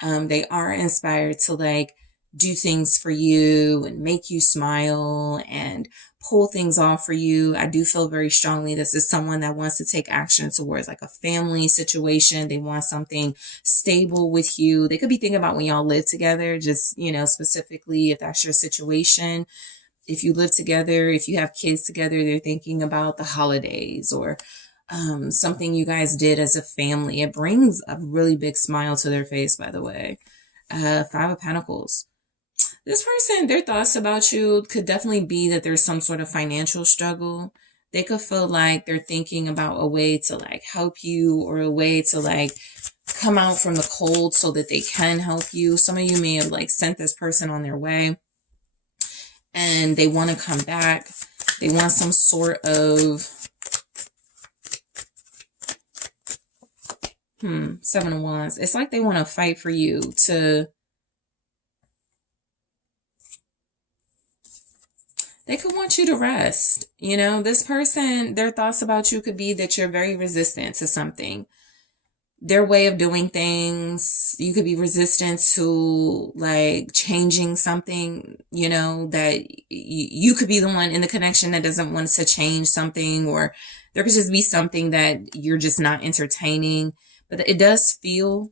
They are inspired to like do things for you and make you smile and pull things off for you. I do feel very strongly this is someone that wants to take action towards like a family situation. They want something stable with you. They could be thinking about when y'all live together, just, you know, specifically if that's your situation. If you live together, if you have kids together, they're thinking about the holidays or something you guys did as a family. It brings a really big smile to their face, by the way. Five of Pentacles. This person, their thoughts about you could definitely be that there's some sort of financial struggle. They could feel like they're thinking about a way to like help you, or a way to like come out from the cold so that they can help you. Some of you may have like sent this person on their way and they want to come back. They want some sort of Seven of Wands. It's like they want to fight for you to... They could want you to rest. You know, this person, their thoughts about you could be that you're very resistant to something. Their way of doing things, you could be resistant to like changing something, you know, that you could be the one in the connection that doesn't want to change something, or there could just be something that you're just not entertaining. But it does feel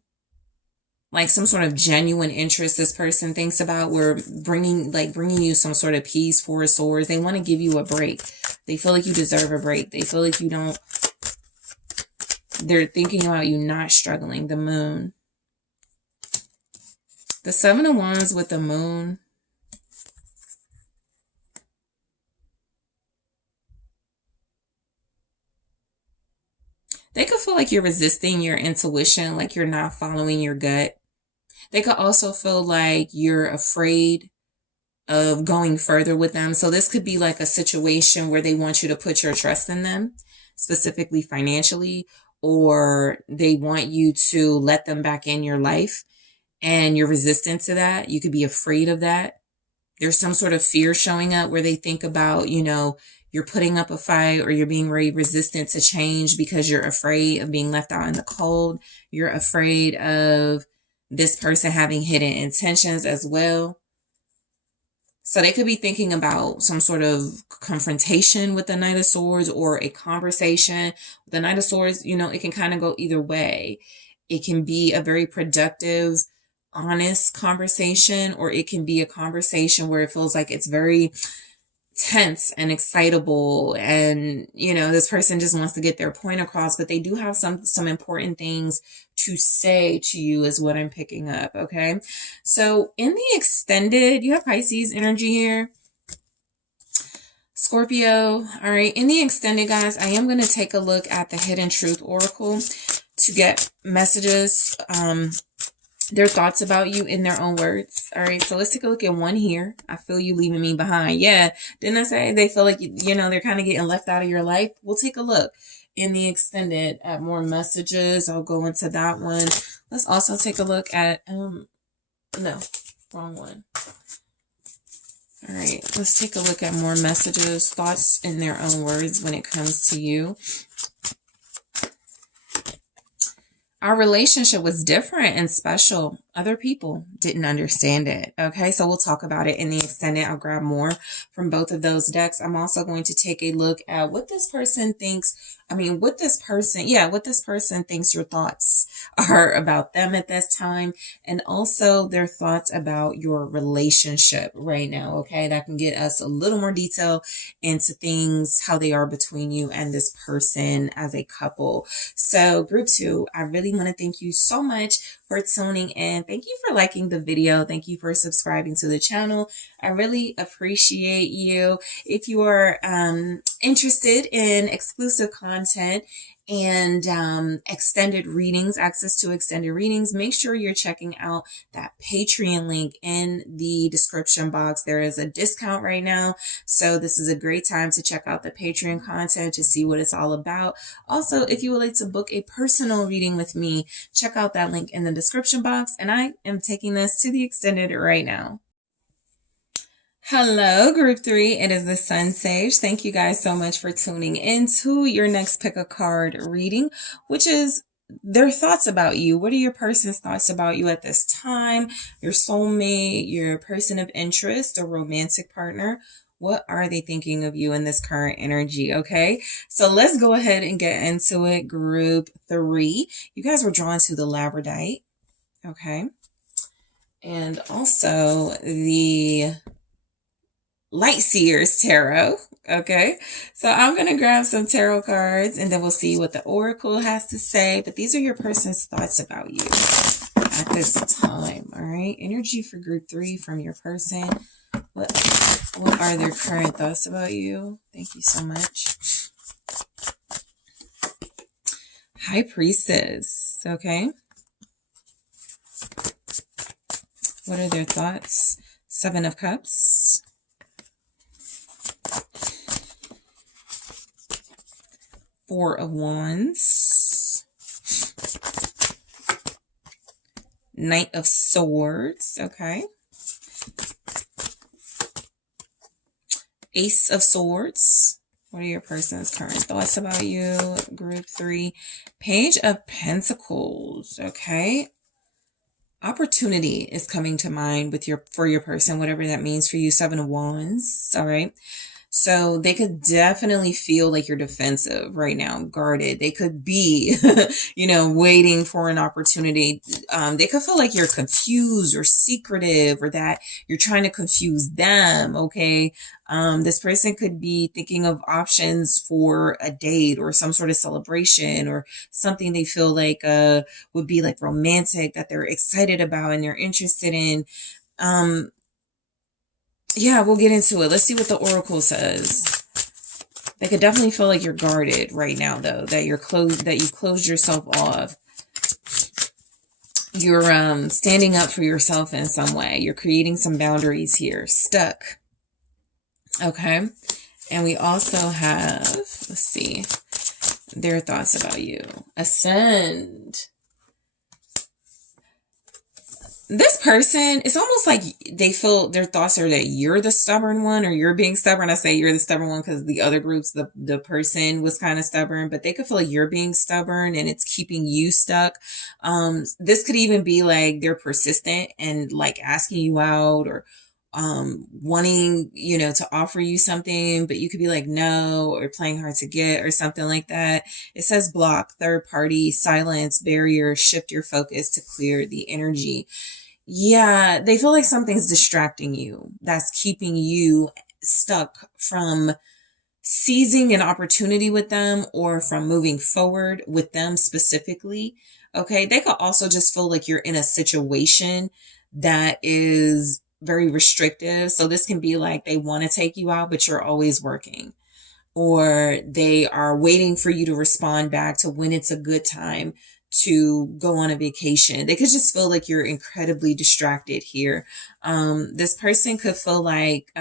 like some sort of genuine interest this person thinks about. We're bringing you some sort of peace. Four of Swords. They want to give you a break. They feel like you deserve a break. They feel like you don't. They're thinking about you not struggling. The Moon. The Seven of Wands with the Moon. They could feel like you're resisting your intuition, like you're not following your gut. They could also feel like you're afraid of going further with them. So this could be like a situation where they want you to put your trust in them, specifically financially, or they want you to let them back in your life and you're resistant to that. You could be afraid of that. There's some sort of fear showing up where they think about, you know, you're putting up a fight, or you're being very resistant to change because you're afraid of being left out in the cold. You're afraid of this person having hidden intentions as well. So they could be thinking about some sort of confrontation with the Knight of Swords, or a conversation with the Knight of Swords. You know, it can kind of go either way. It can be a very productive, honest conversation, or it can be a conversation where it feels like it's very tense and excitable, and you know, this person just wants to get their point across, but they do have some important things to say to you is what I'm picking up. Okay, so in the extended, you have Pisces energy here, Scorpio. All right, in the extended, guys, I am going to take a look at the Hidden Truth Oracle to get messages, their thoughts about you in their own words. All right, so let's take a look at one here. I feel you leaving me behind. Yeah, didn't I say they feel like, you know, they're kind of getting left out of your life? We'll take a look in the extended at more messages. I'll go into that one. Let's also take a look at, no, wrong one. All right, let's take a look at more messages, thoughts in their own words when it comes to you. Our relationship was different and special. Other people didn't understand it. Okay, so we'll talk about it in the extended. I'll grab more from both of those decks. I'm also going to take a look at what this person thinks. What this person thinks your thoughts are about them at this time, and also their thoughts about your relationship right now. Okay, that can get us a little more detail into things, how they are between you and this person as a couple. So group 2, I really want to thank you so much for tuning in. Thank you for liking the video. Thank you for subscribing to the channel. I really appreciate you. If you are interested in exclusive content and extended readings, access to extended readings, make sure you're checking out that Patreon link in the description box. There is a discount right now, so this is a great time to check out the Patreon content to see what it's all about. Also, if you would like to book a personal reading with me, check out that link in the description box, and I am taking this to the extended right now. Hello, group 3. It is the SunSage. Thank you guys so much for tuning into your next pick a card reading, which is their thoughts about you. What are your person's thoughts about you at this time? Your soulmate, your person of interest, a romantic partner. What are they thinking of you in this current energy? Okay, so let's go ahead and get into it. Group 3. You guys were drawn to the Labradorite. Okay. And also the Light Seers Tarot. Okay, so I'm going to grab some tarot cards and then we'll see what the Oracle has to say. But these are your person's thoughts about you at this time. All right, energy for group 3 from your person. What are their current thoughts about you? Thank you so much. High Priestess. Okay, what are their thoughts? 7 of Cups. Four of Wands. Knight of Swords. Okay. Ace of Swords. What are your person's current thoughts about you? Group 3. Page of Pentacles. Okay. Opportunity is coming to mind for your person, whatever that means for you. 7 of Wands. All right. So they could definitely feel like you're defensive right now, guarded. They could be, waiting for an opportunity. They could feel like you're confused or secretive, or that you're trying to confuse them. Okay. This person could be thinking of options for a date or some sort of celebration or something they feel like would be like romantic, that they're excited about and they're interested in. Yeah, we'll get into it. Let's see what the Oracle says. They could definitely feel like you're guarded right now, though, that you closed yourself off. You're standing up for yourself in some way. You're creating some boundaries here. Stuck. Okay. And we also have, let's see, their thoughts about you. Ascend. This person, it's almost like they feel their thoughts are that you're the stubborn one, or you're being stubborn. I say you're the stubborn one because the other groups, the person was kind of stubborn, but they could feel like you're being stubborn and it's keeping you stuck. This could even be like they're persistent and like asking you out, or wanting, to offer you something, but you could be like, no, or playing hard to get or something like that. It says block, third party, silence, barrier, shift your focus to clear the energy. Yeah, they feel like something's distracting you. That's keeping you stuck from seizing an opportunity with them or from moving forward with them specifically. Okay. They could also just feel like you're in a situation that is very restrictive. So this can be like they want to take you out, but you're always working, or they are waiting for you to respond back to when it's a good time to go on a vacation. They could just feel like you're incredibly distracted here. This person could feel like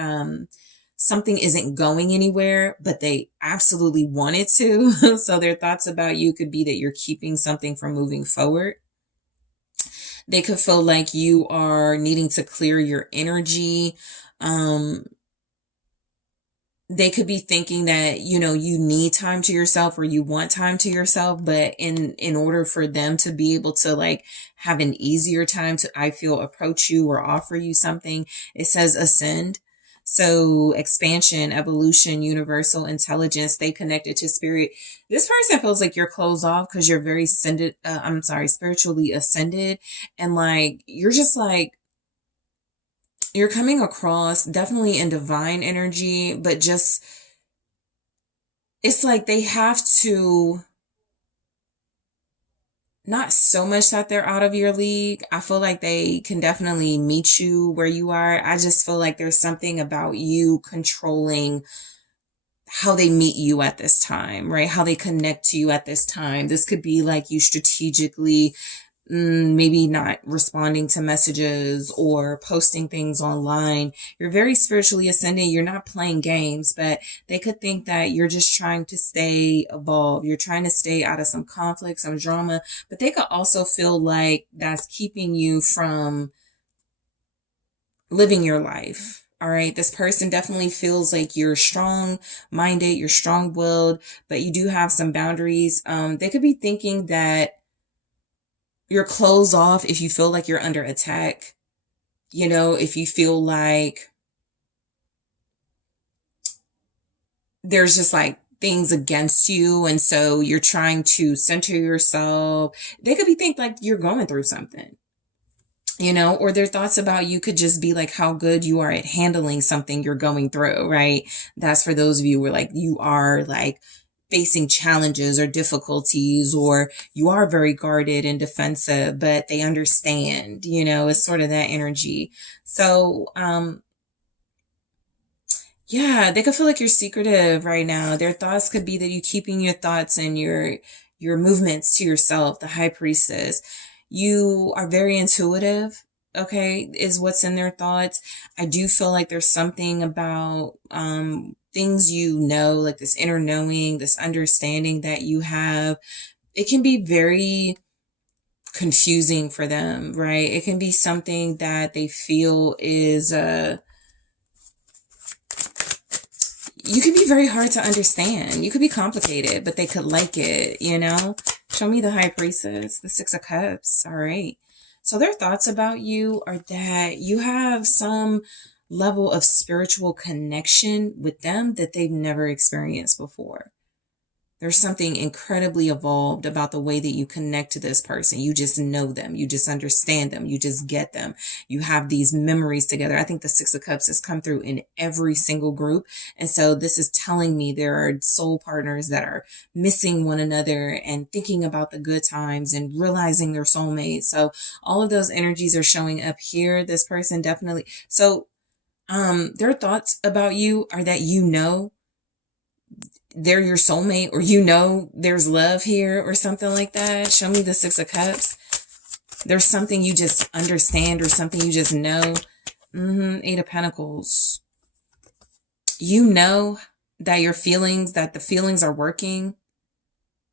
something isn't going anywhere, but they absolutely want it to. So their thoughts about you could be that you're keeping something from moving forward. They could feel like you are needing to clear your energy. They could be thinking that, you know, you need time to yourself or you want time to yourself, but in order for them to be able to like have an easier time to, I feel, approach you or offer you something, it says ascend. So expansion, evolution, universal intelligence, they connected to spirit. This person feels like you're closed off because you're very spiritually ascended. And like, you're just like, you're coming across definitely in divine energy, but just, it's like they have to, not so much that they're out of your league. I feel like they can definitely meet you where you are. I just feel like there's something about you controlling how they meet you at this time, right? How they connect to you at this time. This could be like you strategically maybe not responding to messages or posting things online. You're very spiritually ascending. You're not playing games, but they could think that you're just trying to stay evolved. You're trying to stay out of some conflict, some drama, but they could also feel like that's keeping you from living your life. All right. This person definitely feels like you're strong minded, you're strong willed, but you do have some boundaries. They could be thinking that you're closed off if you feel like you're under attack. You know, if you feel like there's just like things against you. And so you're trying to center yourself. They could be thinking like you're going through something, you know, or their thoughts about you could just be like how good you are at handling something you're going through, right? That's for those of you where like you are like facing challenges or difficulties, or you are very guarded and defensive, but they understand, you know, it's sort of that energy. So, yeah, they could feel like you're secretive right now. Their thoughts could be that you keeping your thoughts and your movements to yourself, the high priestess. You are very intuitive, okay, is what's in their thoughts. I do feel like there's something about things you know, like this inner knowing, this understanding that you have. It can be very confusing for them, right? It can be something that they feel is you could be very hard to understand. You could be complicated, but they could like it, you know? Show me the high priestess, the 6 of cups. All right. So their thoughts about you are that you have some level of spiritual connection with them that they've never experienced before. There's something incredibly evolved about the way that you connect to this person. You just know them. You just understand them. You just get them. You have these memories together. I think the 6 of Cups has come through in every single group. And so this is telling me there are soul partners that are missing one another and thinking about the good times and realizing their soulmates. So all of those energies are showing up here. This person definitely. So their thoughts about you are that you know they're your soulmate, or you know there's love here or something like that. Show me the 6 of Cups. There's something you just understand or something you just know. 8 of Pentacles. You know that that the feelings are working.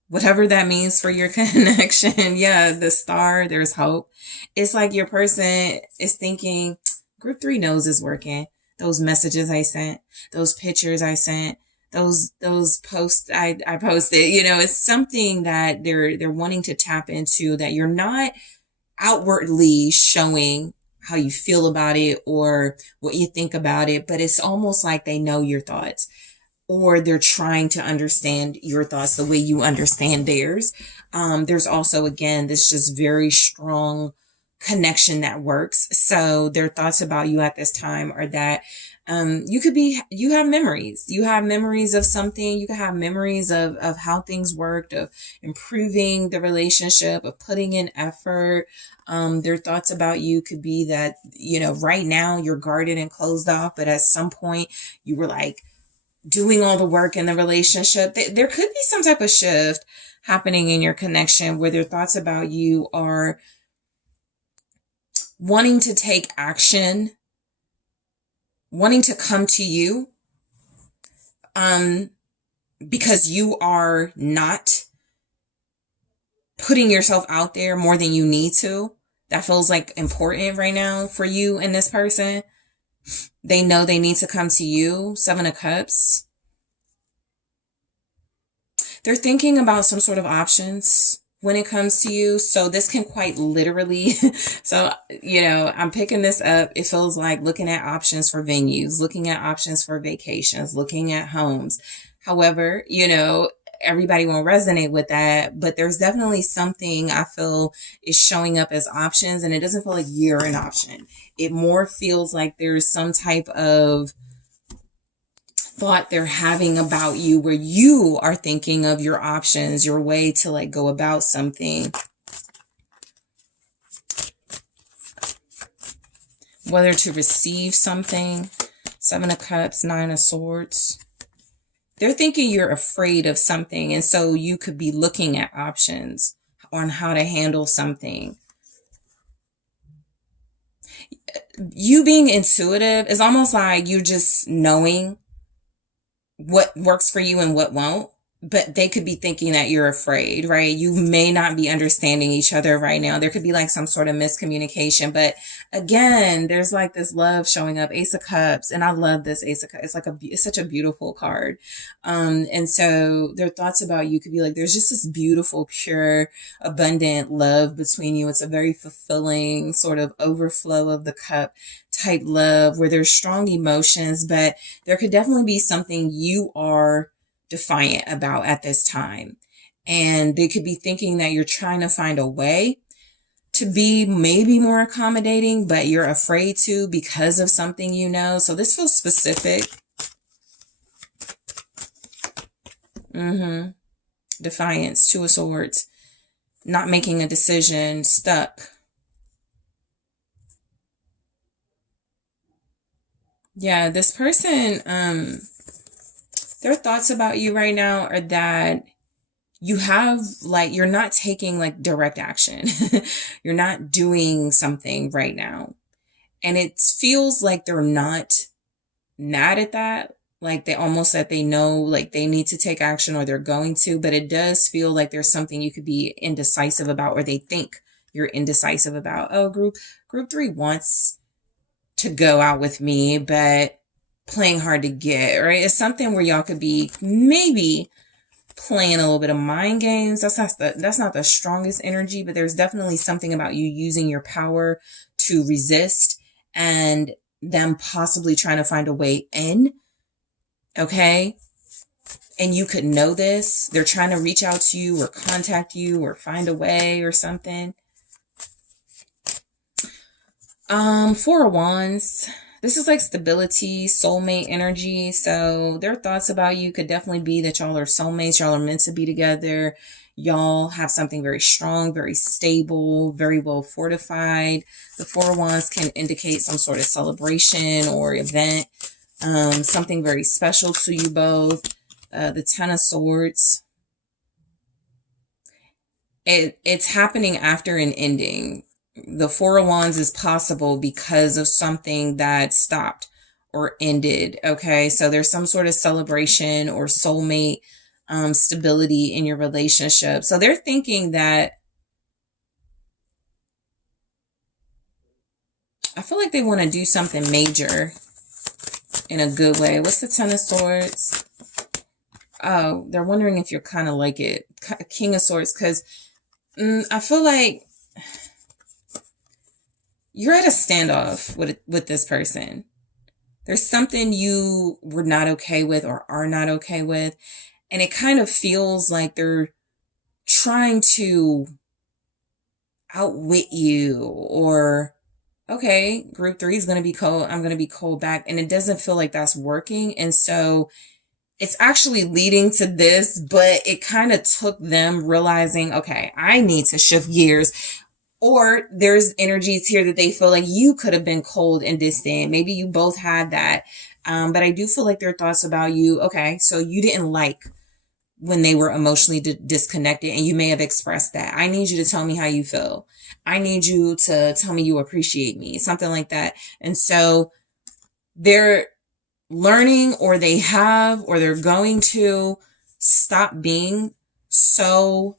Whatever that means for your connection. Yeah, the star, there's hope. It's like your person is thinking, group 3 knows it's working. Those messages I sent, those pictures I sent, those posts I posted, you know, it's something that they're wanting to tap into, that you're not outwardly showing how you feel about it or what you think about it, but it's almost like they know your thoughts, or they're trying to understand your thoughts the way you understand theirs. There's also, again, this just very strong connection that works. So their thoughts about you at this time are that you have memories. You have memories of something. You can have memories of how things worked, of improving the relationship, of putting in effort. Their thoughts about you could be that, right now you're guarded and closed off, but at some point you were like doing all the work in the relationship. There could be some type of shift happening in your connection where their thoughts about you are wanting to take action, wanting to come to you, because you are not putting yourself out there more than you need to. That feels like important right now for you and this person. They know they need to come to you. 7 of Cups. They're thinking about some sort of options when it comes to you. So this can quite literally, so, I'm picking this up. It feels like looking at options for venues, looking at options for vacations, looking at homes. However, everybody won't resonate with that, but there's definitely something I feel is showing up as options, and it doesn't feel like you're an option. It more feels like there's some type of thought they're having about you where you are thinking of your options, your way to like go about something. Whether to receive something. 7 of Cups, 9 of Swords. They're thinking you're afraid of something, and so you could be looking at options on how to handle something. You being intuitive is almost like you just knowing what works for you and what won't, but they could be thinking that you're afraid, right? You may not be understanding each other right now. There could be like some sort of miscommunication, but again, there's like this love showing up. Ace of Cups. And I love this Ace of Cups. It's such a beautiful card. And so their thoughts about you could be like, there's just this beautiful, pure, abundant love between you. It's a very fulfilling sort of overflow of the cup type love where there's strong emotions, but there could definitely be something you are defiant about at this time. And they could be thinking that you're trying to find a way to be maybe more accommodating, but you're afraid to because of something So this feels specific. Defiance, 2 of Swords. Not making a decision, stuck. Yeah, this person, their thoughts about you right now are that you're not taking like direct action. You're not doing something right now. And it feels like they're not mad at that. Like they know like they need to take action or they're going to, but it does feel like there's something you could be indecisive about, or they think you're indecisive about. Oh, group 3 wants to go out with me, but playing hard to get, right? It's something where y'all could be maybe playing a little bit of mind games. That's not the strongest energy, but there's definitely something about you using your power to resist and them possibly trying to find a way in. Okay. And you could know this. They're trying to reach out to you or contact you or find a way or something. 4 of Wands. This is like stability, soulmate energy. So their thoughts about you could definitely be that y'all are soulmates. Y'all are meant to be together. Y'all have something very strong, very stable, very well fortified. The 4 of Wands can indicate some sort of celebration or event. Something very special to you both. The 10 of Swords. It's happening after an ending. The 4 of Wands is possible because of something that stopped or ended. Okay. So there's some sort of celebration or soulmate stability in your relationship. So they're thinking that I feel like they want to do something major in a good way. What's the 10 of Swords? Oh, they're wondering if you're kind of like it. King of Swords. Because I feel like you're at a standoff with this person. There's something you were not okay with or are not okay with. And it kind of feels like they're trying to, outwit you, or okay, group 3 is going to be cold. I'm going to be cold back. And it doesn't feel like that's working. And so it's actually leading to this, but it kind of took them realizing, okay, I need to shift gears. Or there's energies here that they feel like you could have been cold and distant. Maybe you both had that. But I do feel like their thoughts about you, okay, so you didn't like when they were emotionally disconnected, and you may have expressed that. I need you to tell me how you feel. I need you to tell me you appreciate me, something like that. And so they're learning, or they have, or they're going to stop being so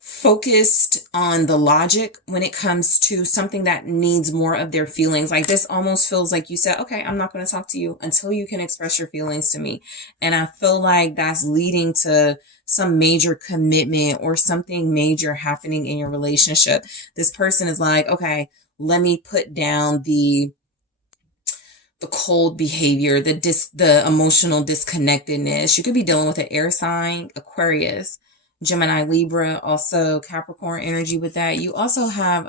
focused on the logic when it comes to something that needs more of their feelings. Like this almost feels like you said, okay, I'm not going to talk to you until you can express your feelings to me. And I feel like that's leading to some major commitment or something major happening in your relationship. This person is like, okay, let me put down the cold behavior, the emotional disconnectedness. You could be dealing with an air sign, Aquarius, Gemini, Libra, also Capricorn energy with that. You also have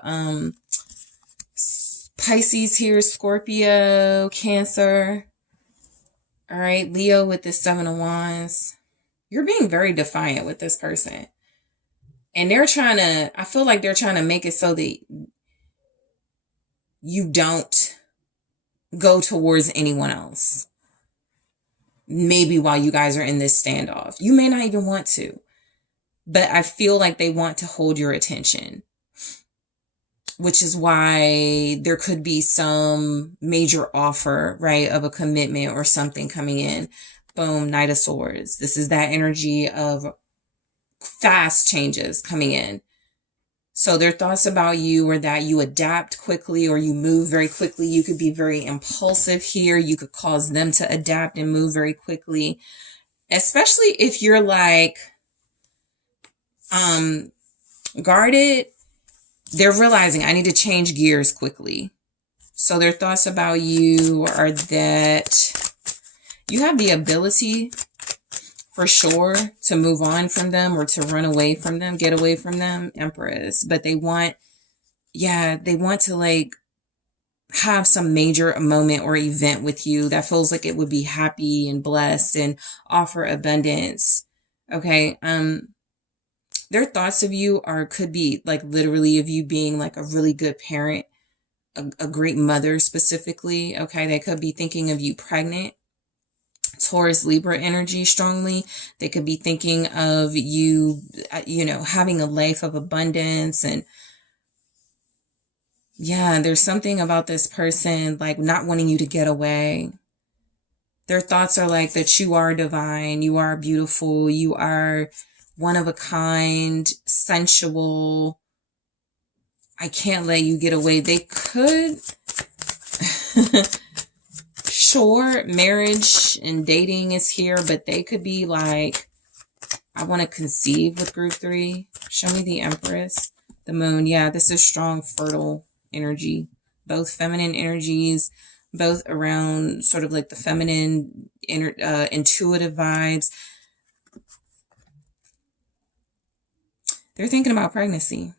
Pisces here, Scorpio, Cancer. All right, Leo with the 7 of Wands. You're being very defiant with this person. And I feel like they're trying to make it so that you don't go towards anyone else. Maybe while you guys are in this standoff. You may not even want to. But I feel like they want to hold your attention, which is why there could be some major offer, right, of a commitment or something coming in. Boom, Knight of Swords. This is that energy of fast changes coming in. So their thoughts about you are that you adapt quickly, or you move very quickly. You could be very impulsive here. You could cause them to adapt and move very quickly, especially if you're like, guarded. They're realizing I need to change gears quickly. So their thoughts about you are that you have the ability for sure to move on from them or to run away from them, get away from them, Empress. But they want to like have some major moment or event with you that feels like it would be happy and blessed and offer abundance. Okay. Their thoughts of you could be like literally of you being like a really good parent, a great mother specifically. Okay. They could be thinking of you pregnant. Taurus, Libra energy strongly. They could be thinking of you, having a life of abundance. And yeah, there's something about this person like not wanting you to get away. Their thoughts are like that you are divine, you are beautiful, you are one of a kind, sensual. I can't let you get away. They could, sure, marriage and dating is here, but they could be like, I want to conceive with group 3. Show me the Empress, the Moon. Yeah, this is strong, fertile energy. Both feminine energies, both around sort of like the feminine, intuitive vibes. They're thinking about pregnancy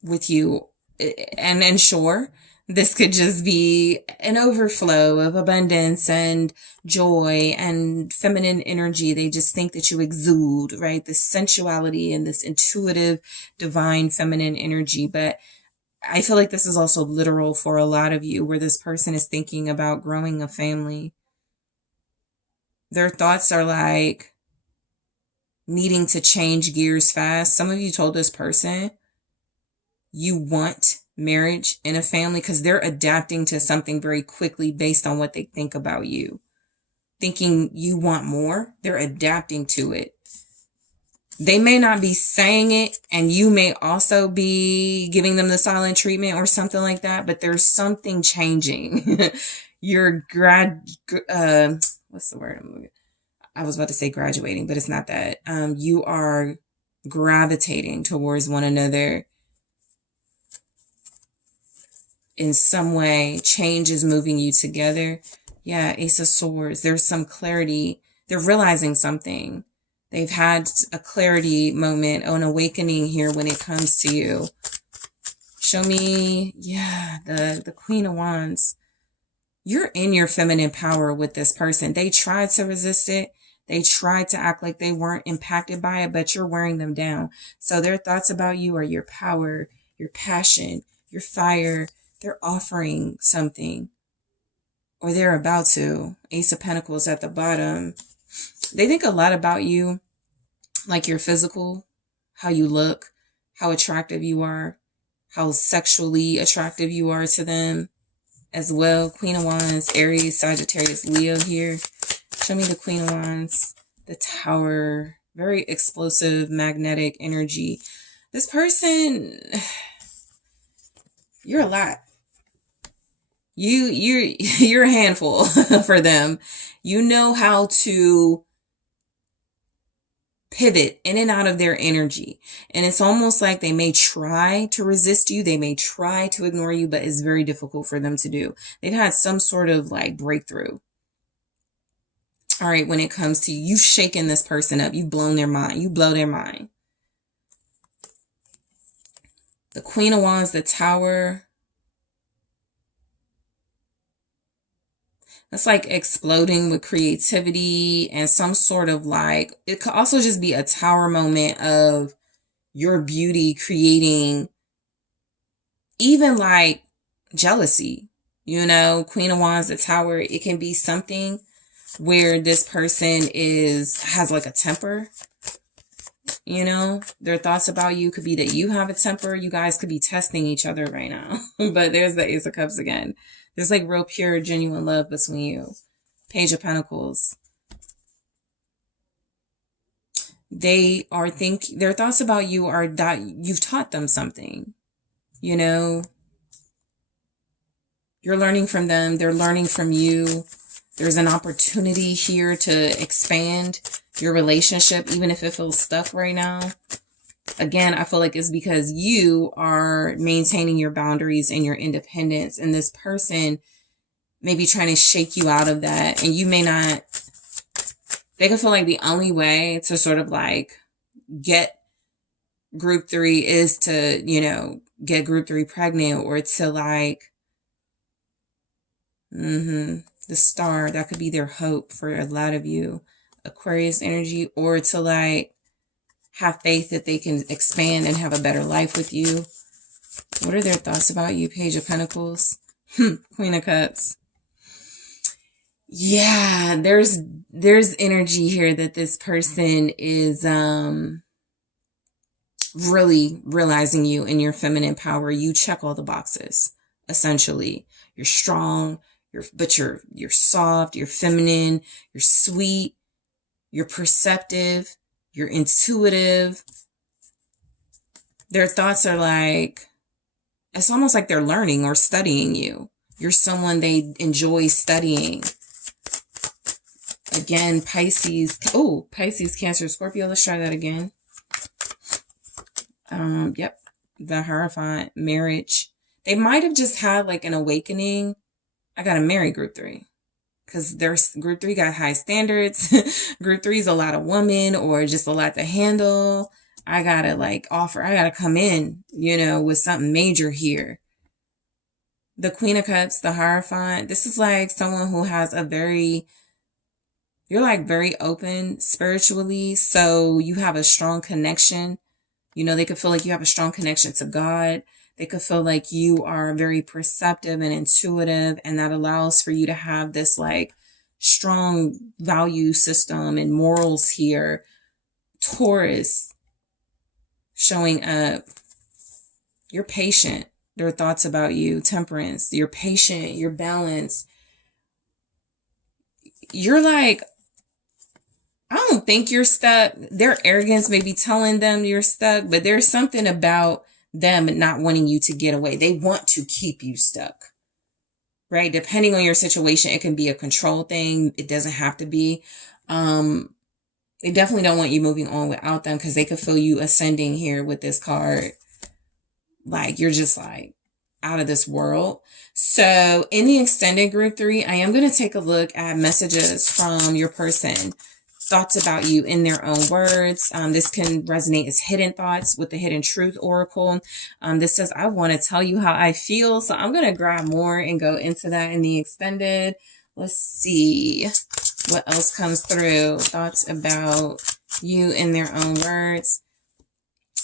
with you. And sure, this could just be an overflow of abundance and joy and feminine energy. They just think that you exude, right? This sensuality and this intuitive, divine feminine energy. But I feel like this is also literal for a lot of you, where this person is thinking about growing a family. Their thoughts are like needing to change gears fast. Some of you told this person you want marriage and a family because they're adapting to something very quickly based on what they think about you. Thinking you want more, they're adapting to it. They may not be saying it, and you may also be giving them the silent treatment or something like that, but there's something changing. You're what's the word? I was about to say graduating, but it's not that. You are gravitating towards one another in some way. Change is moving you together. Yeah, Ace of Swords. There's some clarity. They're realizing something. They've had a clarity moment, an awakening here when it comes to you. Show me, yeah, the Queen of Wands. You're in your feminine power with this person. They tried to resist it. They tried to act like they weren't impacted by it, but you're wearing them down. So their thoughts about you are your power, your passion, your fire. They're offering something, or they're about to. Ace of Pentacles at the bottom. They think a lot about you, like your physical, how you look, how attractive you are, how sexually attractive you are to them as well. Queen of Wands, Aries, Sagittarius, Leo here. Show me the Queen of Wands, the Tower, very explosive, magnetic energy. This person, you're a lot. You're a handful for them. You know how to pivot in and out of their energy. And it's almost like they may try to resist you. They may try to ignore you, but it's very difficult for them to do. They've had some sort of like breakthrough. All right, when it comes to you, you've shaken this person up. You've blown their mind. You blow their mind. The Queen of Wands, the Tower. That's like exploding with creativity and some sort of like, it could also just be a tower moment of your beauty creating even like jealousy. You know, Queen of Wands, the Tower, it can be something where this person has like a temper. You know, their thoughts about you could be that you have a temper. You guys could be testing each other right now. But there's the Ace of Cups again. There's like real pure, genuine love between you. Page of Pentacles. Their thoughts about you are that you've taught them something. You know, you're learning from them. They're learning from you. There's an opportunity here to expand your relationship, even if it feels stuck right now. Again, I feel like it's because you are maintaining your boundaries and your independence, and this person may be trying to shake you out of that, and you may not. They can feel like the only way to sort of like get group 3 is to, you know, get group 3 pregnant, or to like, the Star, that could be their hope for a lot of you. Aquarius energy, or to like have faith that they can expand and have a better life with you. What are their thoughts about you? Page of Pentacles. Queen of Cups. Yeah, there's energy here that this person is really realizing you in your feminine power. You check all the boxes, essentially. You're strong, but you're soft, you're feminine, you're sweet, you're perceptive, you're intuitive. Their thoughts are like, it's almost like they're learning or studying you. You're someone they enjoy studying. Again, Pisces. Oh, Pisces, Cancer, Scorpio. Let's try that again. Yep. The Hierophant, marriage. They might have just had like an awakening. I gotta marry group 3. Because group 3 got high standards. Group 3 is a lot of woman, or just a lot to handle. I gotta come in, you know, with something major here. The Queen of Cups, the Hierophant. This is like someone who has you're like very open spiritually. So you have a strong connection. You know, they could feel like you have a strong connection to God. They could feel like you are very perceptive and intuitive, and that allows for you to have this like strong value system and morals here. Taurus showing up. You're patient. Their thoughts about you. Temperance. You're patient. You're balanced. You're like, I don't think you're stuck. Their arrogance may be telling them you're stuck, but there's something about them not wanting you to get away. They want to keep you stuck, right? Depending on your situation, it can be a control thing. It doesn't have to be. They definitely don't want you moving on without them, because they could feel you ascending here with this card. Like you're just like out of this world. So in the extended group 3, I am going to take a look at messages from your person thoughts about you in their own words. This can resonate as hidden thoughts with the Hidden Truth Oracle. This says, I want to tell you how I feel. So I'm going to grab more and go into that in the extended. Let's see what else comes through. Thoughts about you in their own words.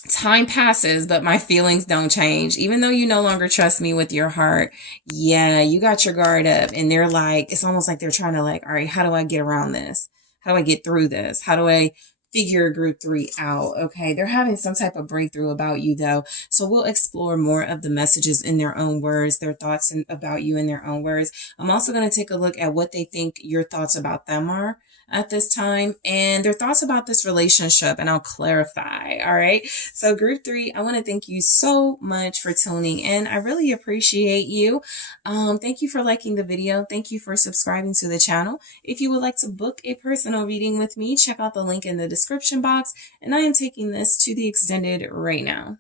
Time passes, but my feelings don't change. Even though you no longer trust me with your heart, yeah, you got your guard up. And they're like, it's almost like they're trying to like, all right, how do I get around this? How do I get through this? How do I figure group 3 out? Okay, they're having some type of breakthrough about you though. So we'll explore more of the messages in their own words, their thoughts about you in their own words. I'm also going to take a look at what they think your thoughts about them are at this time and their thoughts about this relationship, and I'll clarify. All right. So group 3, I want to thank you so much for tuning in. I really appreciate you. Thank you for liking the video. Thank you for subscribing to the channel. If you would like to book a personal reading with me, check out the link in the description box. And I am taking this to the extended right now.